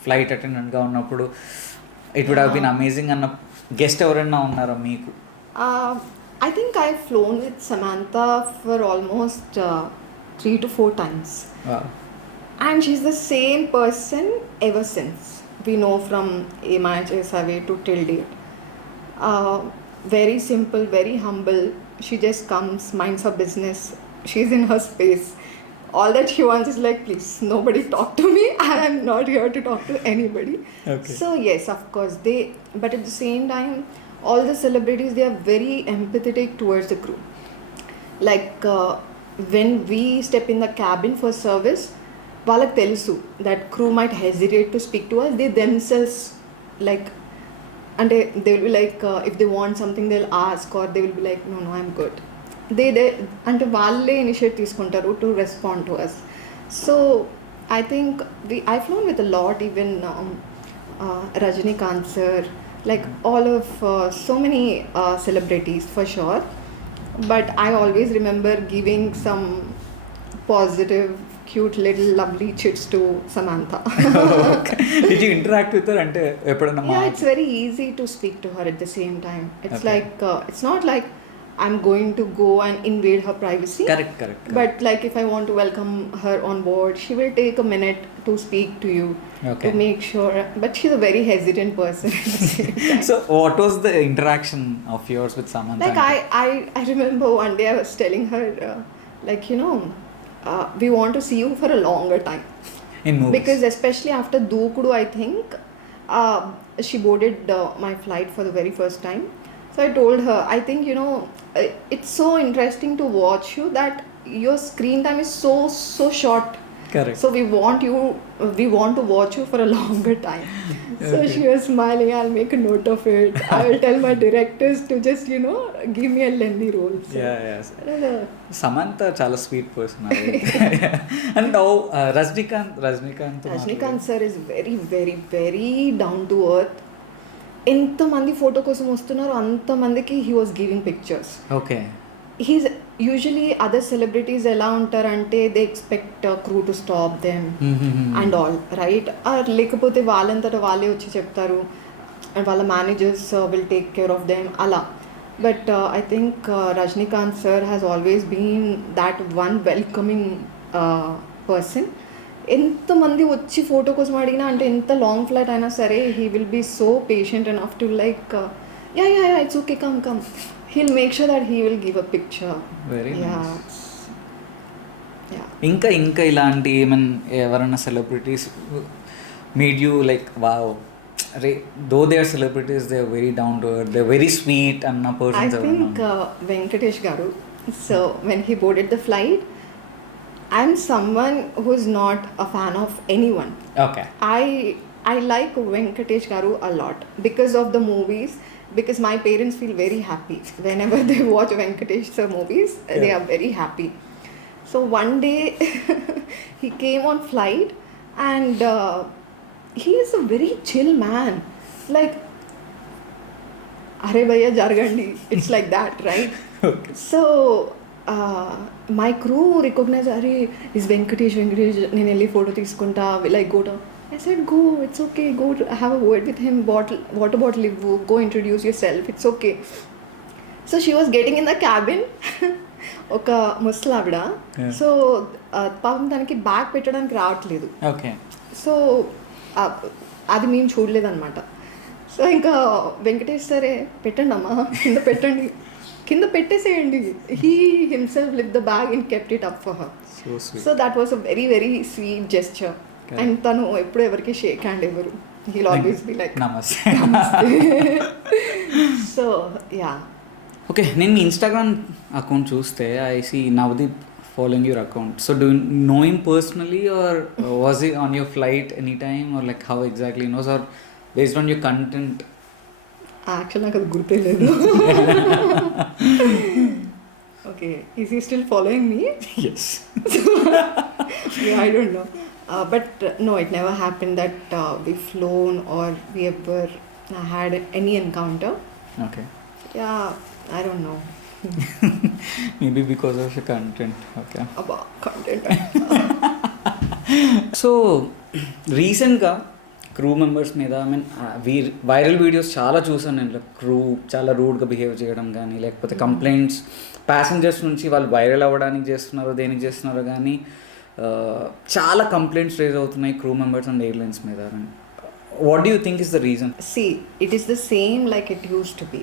ఫ్లైట్ అటెండెంట్గా ఉన్నప్పుడు it would have been amazing అన్న గెస్ట్ ఎవరైనా ఉన్నారా మీకు? I think I've flown with Samantha for almost 3 to 4 times. Wow. And she's the same person ever since. We know from AMIHS away to till date. Very simple, very humble. She just comes, minds her business. She's in her space. All that she wants is like, please, nobody talk to me. I am not here to talk to anybody. Okay. So yes, of course, but at the same time, all the celebrities, they are very empathetic towards the crew. Like when we step in the cabin for service, వాళ్ళకి తెలుసు that crew might hesitate to speak to us. They themselves like, అంటే they will be like, if they want something they'll ask, or they will be like, no, I'm good. they అంటే వాళ్ళే initiate తీసుకుంటారు to respond to us. So I think I flown with a lot, even Rajinikanth sir, like all of so many celebrities for sure, but I always remember giving some positive, cute little lovely chits to Samantha. Okay. Did you interact with her? Ante eppadana? Yeah, it's very easy to speak to her at the same time. It's okay. like it's not like I'm going to go and invade her privacy. Correct. But like if I want to welcome her on board, she will take a minute to speak to you, okay, to make sure. But she's a very hesitant person. So what was the interaction of yours with Samantha? Like I remember one day I was telling her, like, you know, we want to see you for a longer time. In movies. Because especially after Dookudu, I think she boarded my flight for the very first time. So I told her, I think, you know, it's so interesting to watch you that your screen time is so short. Correct. So we want to watch you for a longer time. So okay. She was smiling. I'll make a note of it. I will tell my directors to just, you know, give me a lengthy role. So, yeah. Samantha chala sweet person. And now Rajinikanth sir is very, very, very down to earth. ఎంతమంది photo కోసం వస్తున్నారో అంతమందికి he was giving pictures. Okay. He's usually other celebrities ఎలా ఉంటారంటే they expect crew to stop them and all, right? లేకపోతే వాళ్ళంతటా వాళ్ళే వచ్చి చెప్తారు అండ్ వాళ్ళ managers will take care of them అలా. But I think Rajinikanth sir has always been that one welcoming person. ఎంతమంది వచ్చి ఫోటో కోసం అడిగినా, అంటే ఎంత లాంగ్ ఫ్లైట్ అయినా సరే, he will be so patient enough to like yeah it's okay, come here make sure that he will give a picture. Very nice. ఇంకా ఇలాంటి ఎవరైనా celebrities made you like wow, అరే though they are celebrities, they are very down to earth, they are very sweet అన్న persons? I think Venkatesh garu. So when he boarded the flight, I'm someone who's not a fan of anyone. Okay. I like Venkatesh Garu a lot because of the movies. Because my parents feel very happy whenever they watch Venkatesh sir movies. They are very happy. So one day he came on flight and he is a very chill man. Like, "Arey bhaiya jargandi." It's like that, right? Okay. So my crew recognized, "Arey, is Venkatesh. నేను వెళ్ళి ఫోటో తీసుకుంటా. Will I go down?" I said, "Go, it's okay. Go have a word with him. Water bottle ఇవ్వు. Go introduce yourself. It's okay." So she was getting in the cabin. ఒక ముసలావిడ. సో పాపం తనకి బ్యాగ్ పెట్టడానికి రావట్లేదు. ఓకే. సో అది మేము చూడలేదన్నమాట. సో ఇంకా వెంకటేష్ సరే పెట్టండి అమ్మా, కింద పెట్టేసేయండి. He himself lift the bag and kept it up for her. So that was a very very sweet gesture. And తను ఎప్పుడు ఎవరికి షేక్ హ్యాండ్ ఇవ్వరు. He'll always be like namaste. So yeah. Okay, నేను మీ ఇన్స్టాగ్రామ్ అకౌంట్ చూస్తే I see Navdeep following your account. So do you know him personally, or was he on your flight anytime, or like how exactly knows, or based on your content? Actually నాకు అది గుర్తే లేదు. Okay, is he still following me? Yes. Yeah, I don't know. But no, it never happened that we've flown or we ever had any encounter. Okay. Yeah, I don't know. Maybe because of your content. Okay. About content. So రీసెంట్గా crew members మీద I mean viral videos చాలా చూసాను నేను. క్రూ చాలా రూడ్గా బిహేవ్ చేయడం కానీ, లేకపోతే కంప్లైంట్స్ ప్యాసింజర్స్ నుంచి వాళ్ళు వైరల్ అవ్వడానికి చేస్తున్నారో దేనికి చేస్తున్నారో కానీ చాలా కంప్లైంట్స్ రేజ్ అవుతున్నాయి క్రూ మెంబర్స్ అండ్ ఎయిర్లైన్స్ మీద. What do you think is the reason? See, it is the same like it used to be.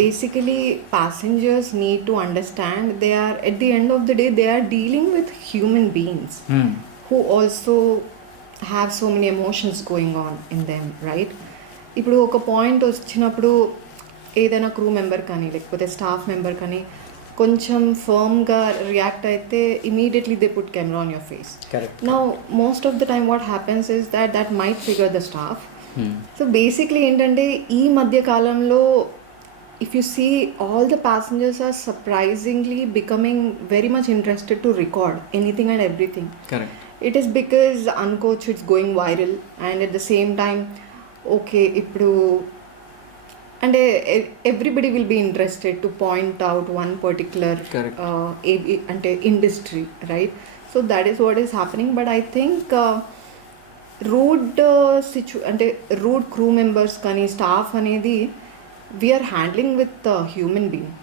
Basically, passengers need to understand they are, at the end of the day, they are dealing with human beings who also have so many emotions going on in them, right? ఇప్పుడు ఒక పాయింట్ వచ్చినప్పుడు ఏదైనా crew member కానీ లేకపోతే staff member కానీ కొంచెం ఫర్మ్గా react అయితే immediately they put camera on your face. Now most of the time what happens is that might trigger the staff. So basically ఏంటంటే ఈ మధ్య కాలంలో if you see all the passengers are surprisingly becoming very much interested to record anything and everything. It is because అనుకోవచ్చు it's going viral and at the same time okay ఇప్పుడు అంటే everybody will be interested to point out one particular అంటే industry, right? So that is what is happening. But I think rude అంటే rude crew members కానీ staff అనేది we're handling with human being.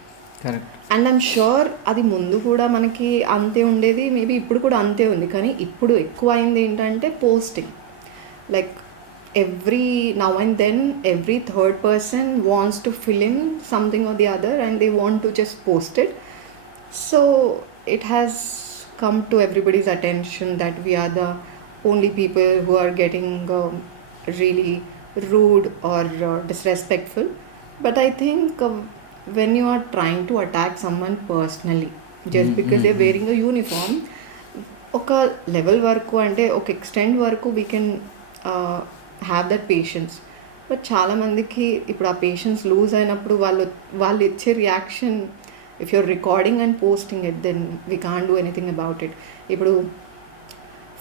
And I'm sure అది ముందు కూడా మనకి అంతే ఉండేది, మేబీ ఇప్పుడు కూడా అంతే ఉంది. కానీ ఇప్పుడు ఎక్కువ అయింది ఏంటంటే posting. Like every now and then every third person wants to fill in something or the other and they want to just post it. So it has come to everybody's attention that we are the only people who are getting really rude or disrespectful. But I think when you are trying to attack someone personally just because they're wearing a uniform, oka level varaku ante oka extent varaku we can have that patience. But చాలామందికి ఇప్పుడు ఆ patience lose అయినప్పుడు వాళ్ళు ఇచ్చే reaction, if you're recording and posting it then we can't do anything about it. ఇప్పుడు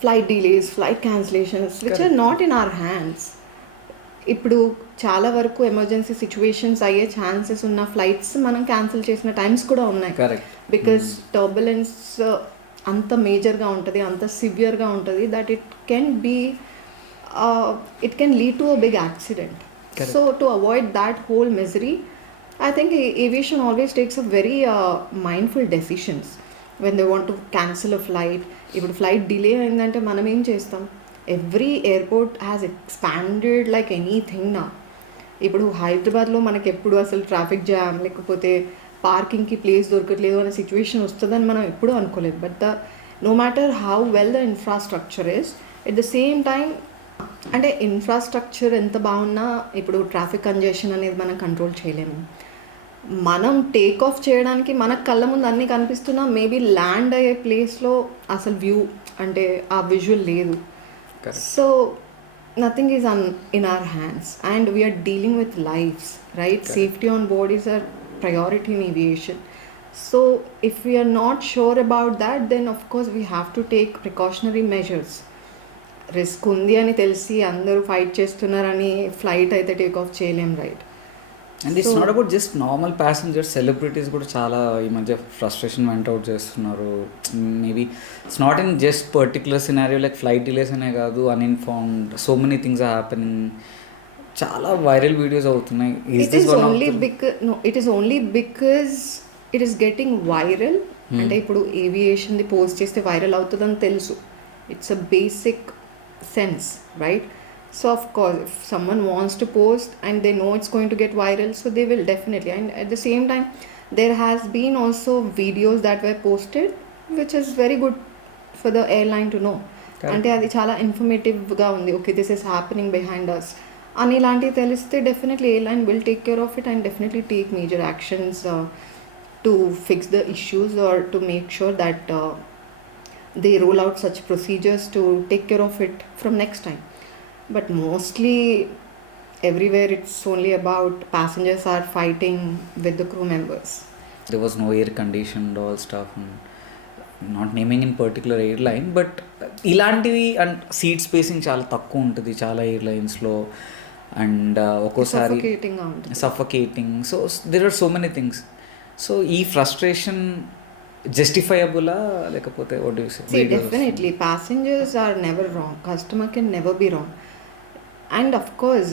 flight delays, flight cancellations which are not in our hands. ఇప్పుడు చాలా వరకు ఎమర్జెన్సీ సిచ్యువేషన్స్ అయ్యే ఛాన్సెస్ ఉన్న ఫ్లైట్స్ మనం క్యాన్సిల్ చేసిన టైమ్స్ కూడా ఉన్నాయి. బికాస్ టర్బులెన్స్ అంత మేజర్గా ఉంటుంది, అంత సివియర్గా ఉంటుంది that it can be it can lead to a big accident. Correct. So to avoid that whole misery, I think aviation always takes a very mindful decisions when they want to cancel a flight. If a flight delay ayindante manam em chestam, every airport has expanded like anything now. ఇప్పుడు హైదరాబాద్లో మనకి ఎప్పుడు అసలు traffic jam లేకపోతే పార్కింగ్కి ప్లేస్ దొరకట్లేదు అనే సిచ్యువేషన్ వస్తుందని మనం ఎప్పుడూ అనుకోలేదు. But no matter how well the infrastructure is, at the same time అంటే ఇన్ఫ్రాస్ట్రక్చర్ ఎంత బాగున్నా ఇప్పుడు ట్రాఫిక్ కంజెషన్ అనేది మనం కంట్రోల్ చేయలేము. మనం టేక్ ఆఫ్ చేయడానికి మన కళ్ళ ముందు అన్నీ కనిపిస్తున్నా మేబీ ల్యాండ్ అయ్యే ప్లేస్లో అసలు వ్యూ అంటే ఆ విజువల్ లేదు. Correct. So nothing is in our hands and we're dealing with lifes, right? Correct. Safety on board is a priority in aviation. So if we are not sure about that, then of course we have to take precautionary measures. Risk ఉంది అని తెలిసి అందరూ fight చేస్తున్నారని flight అయితే take off చేయలేం, రైట్? And it's not about just normal passengers, celebrities కూడా చాలా ఈ మధ్య ఫ్రస్ట్రేషన్ వెంట్ అవుట్ చేస్తున్నారు. Maybe it's not in just particular scenario like flight delays అనే కాదు, uninformed so many things are happening. చాలా వైరల్ వీడియోస్ అవుతున్నాయి. It is only because it is getting viral. అంటే ఇప్పుడు ఏవియేషన్ది పోస్ట్ చేస్తే వైరల్ అవుతుందని తెలుసు. It's a basic sense, right? So of course if someone wants to post and they know it's going to get viral, so they will definitely. And at the same time there has been also videos that were posted which is very good for the airline to know. అంటే అది చాలా ఇన్ఫర్మేటివ్గా ఉంది. Okay, this is happening behind us అని ఇలాంటివి తెలిస్తే definitely airline will take care of it and definitely take major actions to fix the issues or to make sure that they roll out such procedures to take care of it from next time. But mostly everywhere it's only about passengers are fighting with the crew members. There was no air conditioned all stuff, and not naming in particular airline, but ఇలాంటివి and seat spacing చాలా తక్కువ ఉంటుంది చాలా ఎయిర్లైన్స్లో. And ఒక్కోసారి suffocating. So there are so many things. So ఈ frustration జస్టిఫైయబులా లేకపోతే what do you say? See, definitely passengers are never wrong, customer can never be wrong, and of course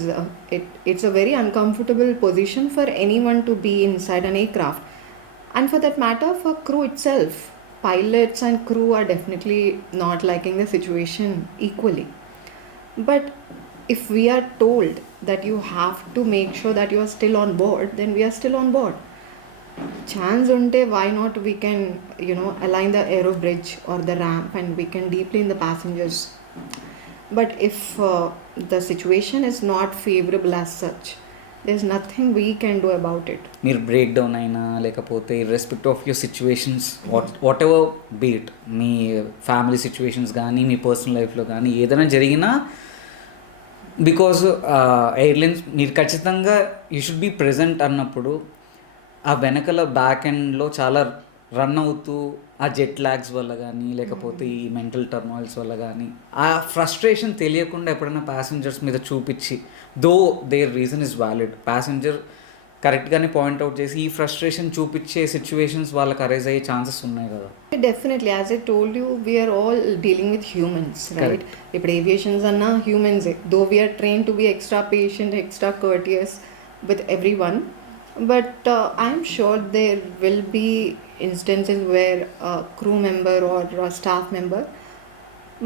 it's a very uncomfortable position for anyone to be inside an aircraft, and for that matter for crew itself. Pilots and crew are definitely not liking the situation equally, but if we are told that you have to make sure that you are still on board, then we are still on board. Chance unte, why not we can align the aero bridge or the ramp and we can deplane the passengers. But if the situation is not favorable as such, there's nothing we can do about it. మీరు break down అయినా లేకపోతే irrespective of your situations, whatever be it, మీ family situations కానీ మీ పర్సనల్ లైఫ్లో కానీ ఏదైనా జరిగినా, బికాజ్ ఎయిర్లైన్స్ మీరు ఖచ్చితంగా యూ షుడ్ బీ ప్రెజెంట్ అన్నప్పుడు ఆ వెనకల బ్యాక్ ఎండ్లో చాలా రన్ అవుతూ ఆ జెట్ ల్యాగ్స్ వల్ల కానీ లేకపోతే ఈ మెంటల్ టర్మాయిల్స్ వల్ల కానీ ఆ ఫ్రస్ట్రేషన్ తెలియకుండా ఎప్పుడైనా ప్యాసింజర్స్ మీద చూపించి, though their reason is valid, passenger కరెక్ట్గానే పాయింట్అవుట్ చేసి ఈ ఫ్రస్ట్రేషన్ చూపించే సిచ్యువేషన్స్ వాళ్ళకి అరైజ్ అయ్యే ఛాన్సెస్ ఉన్నాయి కదా. Definitely, as I told you, we are all dealing with humans, right? ఇప్పుడు ఏవియేషన్స్ అన్నా హ్యూమన్స్, దో we are trained to be extra patient, extra courteous with everyone. But I'm sure there will be instances where a crew member or a staff member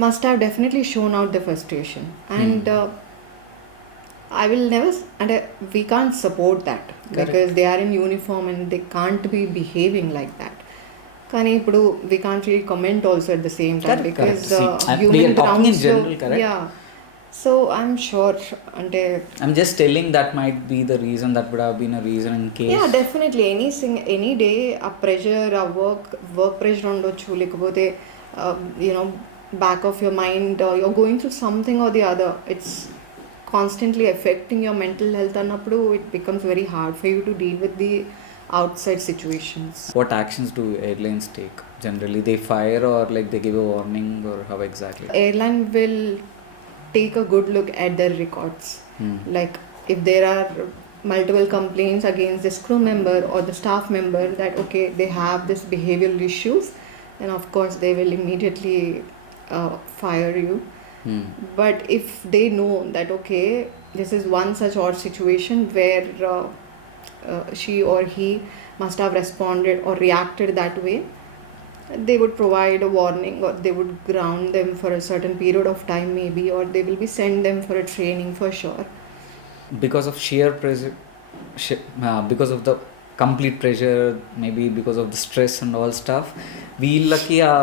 must have definitely shown out the frustration, and I will never, and we can't support that. Correct. Because they are in uniform and they can't be behaving like that. కానీ ఇప్పుడు we can't really comment also at the same time. Correct, because human grounds, in general, correct? Yeah. So I'm sure ante I'm just telling that might be the reason, that would have been a reason in case. Yeah, definitely any day a pressure, a work pressure undochu, lekapothe back of your mind, you're going through something or the other, it's constantly affecting your mental health annappudu it becomes very hard for you to deal with the outside situations. What actions do airlines take generally? They fire or like they give a warning, or how exactly? Airline will take a good look at their records. Like if there are multiple complaints against this crew member or the staff member that okay, they have this behavioral issues, then of course they will immediately fire you. But if they know that okay, this is one such odd situation where she or he must have responded or reacted that way, they would provide a warning, or they would ground them for a certain period of time maybe, or they will be send them for a training for sure. Because of sheer pressure, because of the complete pressure, maybe because of the stress and all stuff, వీళ్ళకి ఆ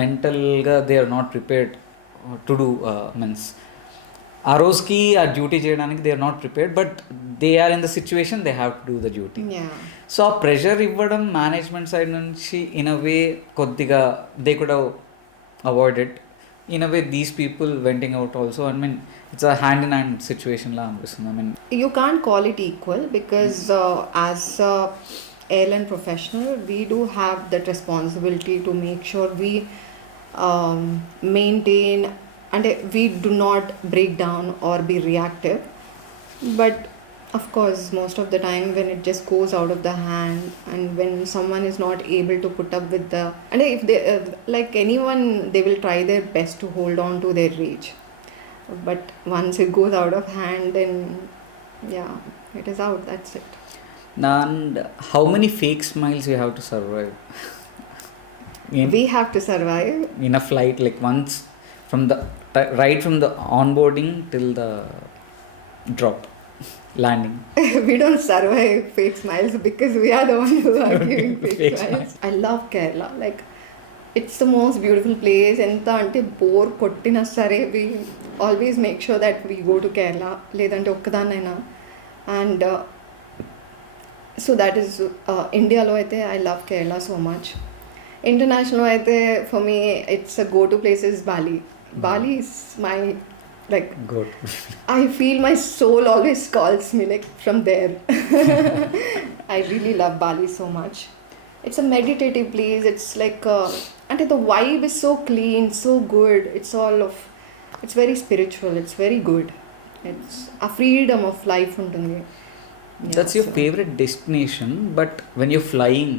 మెంటల్గా they are not prepared to do means ఆ రోజుకి ఆ duty చేయడానికి they are not prepared, but they are in the situation, they have to do the duty. So ఆ pressure ఇవ్వడం management side నుంచి ఇన్ అ వే కొద్దిగా they could avoid it. In a way these people venting out also, I mean it's a hand in hand situation లా అనిపిస్తుంది. I mean You can't call it equal because as a airline professional, we do have that responsibility to make sure we maintain and we do not break down or be reactive. But of course, most of the time when it just goes out of the hand and when someone is not able to put up with the, and if they like anyone, they will try their best to hold on to their rage. But once it goes out of hand, then yeah, it is out, that's it. and how many fake smiles you have to survive We have to survive. in a flight, like once from the right from the onboarding till the drop landing? We don't survive fake smiles because we are the ones who are giving fake Fake smiles. I love Kerala. Like, it's the most beautiful place. ఎంత అంటే బోర్ కొట్టినా సరే we always make sure that we go to Kerala, లేదంటే ఒక్కదాన్నైనా. And so that is ఇండియాలో అయితే I love Kerala so much. International అయితే for me it's a go-to place is Bali. Bali is my, like, Good. I feel my soul always calls me, like, from there. I really love Bali so much. It's a meditative place. It's like and the vibe is so clean, so good. It's very spiritual. It's very good. It's a freedom of life ఉంటుంది. That's your favorite destination, but when you're flying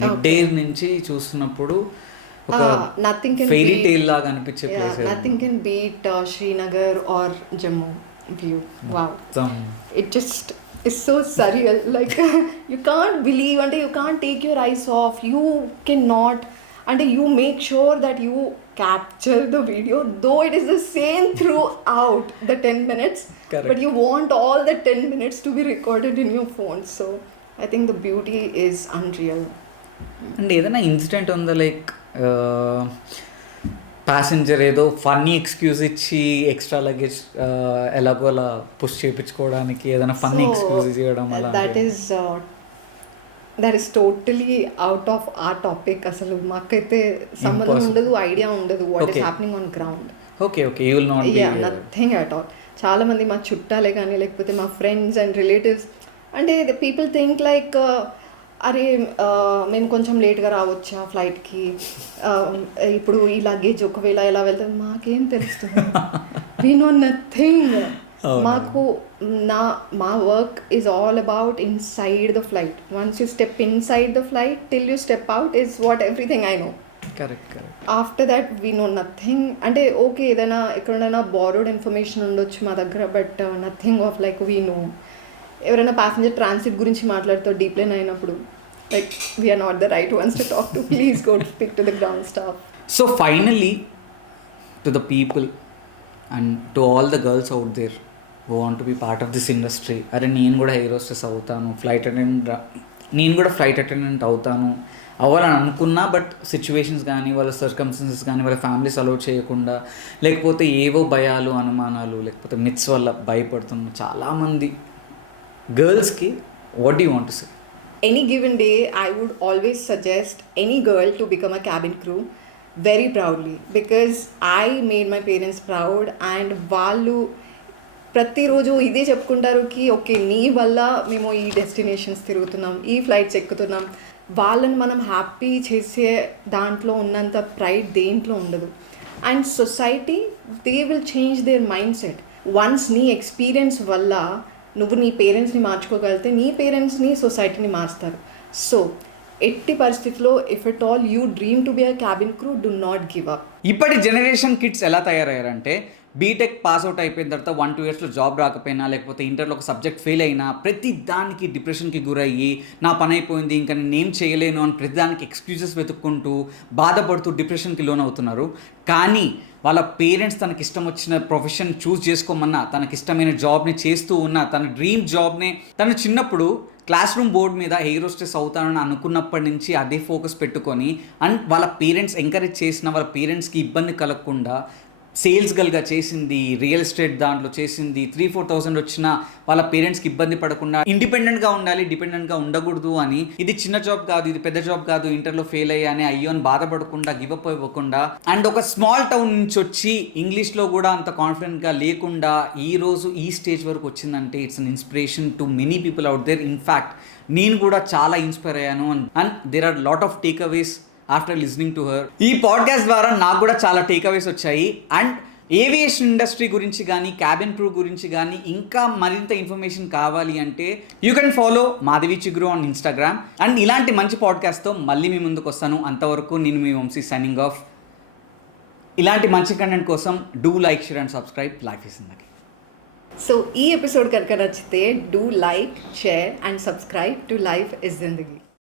mid air నుంచి చూస్తున్నప్పుడు ఒక nothing can fairy beat, టేల్ లాగా అనిపించే place. nothing can beat Srinagar or Jammu view. Wow. It just is so surreal. Like, you can't believe, and you can't take your eyes off. You cannot, and you make sure that you capture the video, though it is the same throughout the 10 minutes. Correct. But you want all the 10 minutes to be recorded in your phone. So I think the beauty is unreal. And ఏదైనా ఇన్సిడెంట్ ఉందా, like passenger ఏదో funny excuse ఇచ్చి extra luggage ఎలాగో అలా పుష్ చేయించుకోవడానికి ఏదైనా funny excuse చేయడం అలా? That is totally out of ఆ టాపిక్. అసలు మాకైతే సంబంధం ఉండదు, ఐడియా ఉండదు what is happening on ground. Okay okay, you will not be nothing at all. చాలామంది మా చుట్టాలే కానీ లేకపోతే మా ఫ్రెండ్స్ అండ్ రిలేటివ్స్, అంటే పీపుల్ థింక్ లైక్ అరే మేము కొంచెం లేట్గా రావచ్చా ఫ్లైట్కి, ఇప్పుడు ఈ లగేజ్ ఒకవేళ ఎలా వెళ్తుంది మాకేం తెలుస్తుంది. We know nothing. మాకు మా work is all about inside the flight. Once you step inside the flight till you step out is what everything I know. Correct correct. After that we know nothing. అంటే okay, ఏదైనా ఎక్కడైనా borrowed information ఉండొచ్చు మా దగ్గర, but nothing of like we know. ఎవరైనా passenger transit గురించి మాట్లాడుతూ డీప్ లైన్ అయినప్పుడు, like we're not the right ones to talk to, please go to speak to the ground staff. So finally to the people and to all the girls out there who want to be part of this industry, అరే నేను కూడా air hostess అవుతాను, నేను కూడా flight attendant అవుతాను అవ్వాలని అనుకున్నా, but situations కానీ వాళ్ళ సర్కమ్స్టెన్సెస్ కానీ వాళ్ళ ఫ్యామిలీస్ అలౌ చేయకుండా, లేకపోతే ఏవో భయాలు అనుమానాలు లేకపోతే మిత్స్ వల్ల భయపడుతున్న చాలామంది గర్ల్స్కి what do you want to say? Any given day, I would always suggest any girl to become a cabin crew very proudly, because I made my parents proud, and వాళ్ళు ప్రతిరోజు ఇదే చెప్పుకుంటారు కి ఓకే నీ వల్ల మేము ఈ డెస్టినేషన్స్ తిరుగుతున్నాం, ఈ ఫ్లైట్స్ ఎక్కుతున్నాం. వాళ్ళని మనం హ్యాపీ చేసే దాంట్లో ఉన్నంత ప్రైడ్ దేంట్లో ఉండదు. And society they will change their mind set. Once నీ ఎక్స్పీరియన్స్ వల్ల నువ్వు నీ పేరెంట్స్ని మార్చుకోగలిగితే నీ పేరెంట్స్ని సొసైటీని మారుస్తారు. సో ఎట్టి పరిస్థితిలో if at all you dream to be a cabin crew, do not give up. ఇప్పటి జనరేషన్ కిడ్స్ ఎలా తయారయ్యారంటే, బీటెక్ పాస్ అవుట్ అయిపోయిన తర్వాత 1-2 yearsలో జాబ్ రాకపోయినా లేకపోతే ఇంటర్లో ఒక సబ్జెక్ట్ ఫెయిల్ అయినా ప్రతి దానికి డిప్రెషన్కి గురయ్యి నా పని అయిపోయింది ఇంకా నేను ఏం చేయలేను అని ప్రతి దానికి ఎక్స్క్యూజెస్ వెతుక్కుంటూ బాధపడుతూ డిప్రెషన్కి లోన్ అవుతున్నారు. కానీ వాళ్ళ పేరెంట్స్ తనకి ఇష్టం వచ్చిన ప్రొఫెషన్ చూస్ చేసుకోమన్నా, తనకిష్టమైన జాబ్ని చేస్తూ ఉన్న తన డ్రీమ్ జాబ్ని తను చిన్నప్పుడు క్లాస్ రూమ్ బోర్డ్ మీద ఎయిర్ హోస్టెస్ అవుతానని అనుకున్నప్పటి నుంచి అదే ఫోకస్ పెట్టుకొని, అండ్ వాళ్ళ పేరెంట్స్ ఎంకరేజ్ చేసిన వాళ్ళ పేరెంట్స్కి ఇబ్బంది కలగకుండా సేల్స్ గల్గా చేసింది, రియల్ ఎస్టేట్ దాంట్లో చేసింది, 3,000-4,000 వచ్చిన వాళ్ళ పేరెంట్స్కి ఇబ్బంది పడకుండా ఇండిపెండెంట్గా ఉండాలి, డిపెండెంట్గా ఉండకూడదు అని, ఇది చిన్న జాబ్ కాదు, ఇది పెద్ద జాబ్ కాదు, ఇంటర్లో ఫెయిల్ అయ్యానే అయ్యో అని బాధపడకుండా, గివప్ ఇవ్వకుండా, అండ్ ఒక స్మాల్ టౌన్ నుంచి వచ్చి ఇంగ్లీష్లో కూడా అంత కాన్ఫిడెంట్గా లేకుండా ఈరోజు ఈ స్టేజ్ వరకు వచ్చిందంటే it's an inspiration to many people out there. In fact నేను కూడా చాలా ఇన్స్పైర్ అయ్యాను and there are lot of takeaways after listening to her. ఈ పాడ్కాస్ట్ ద్వారా నాకు కూడా చాలా టేక్ అవేస్ వచ్చాయి. అండ్ ఏవియేషన్ ఇండస్ట్రీ గురించి కానీ, క్యాబిన్ క్రూ గురించి కానీ ఇంకా మరింత ఇన్ఫర్మేషన్ కావాలి అంటే యూ కెన్ ఫాలో మాధవి చిగురు ఆన్ ఇన్స్టాగ్రామ్. అండ్ ఇలాంటి మంచి పాడ్కాస్ట్తో మళ్ళీ మీ ముందుకు వస్తాను. అంతవరకు నేను మీ వంశీ సైనింగ్ ఆఫ్. ఇలాంటి మంచి కంటెంట్ కోసం do like, share and subscribe. Life is జిందగీ. సో ఈ ఎపిసోడ్ కనుక నచ్చితే do like, share and subscribe to life is Zindagi.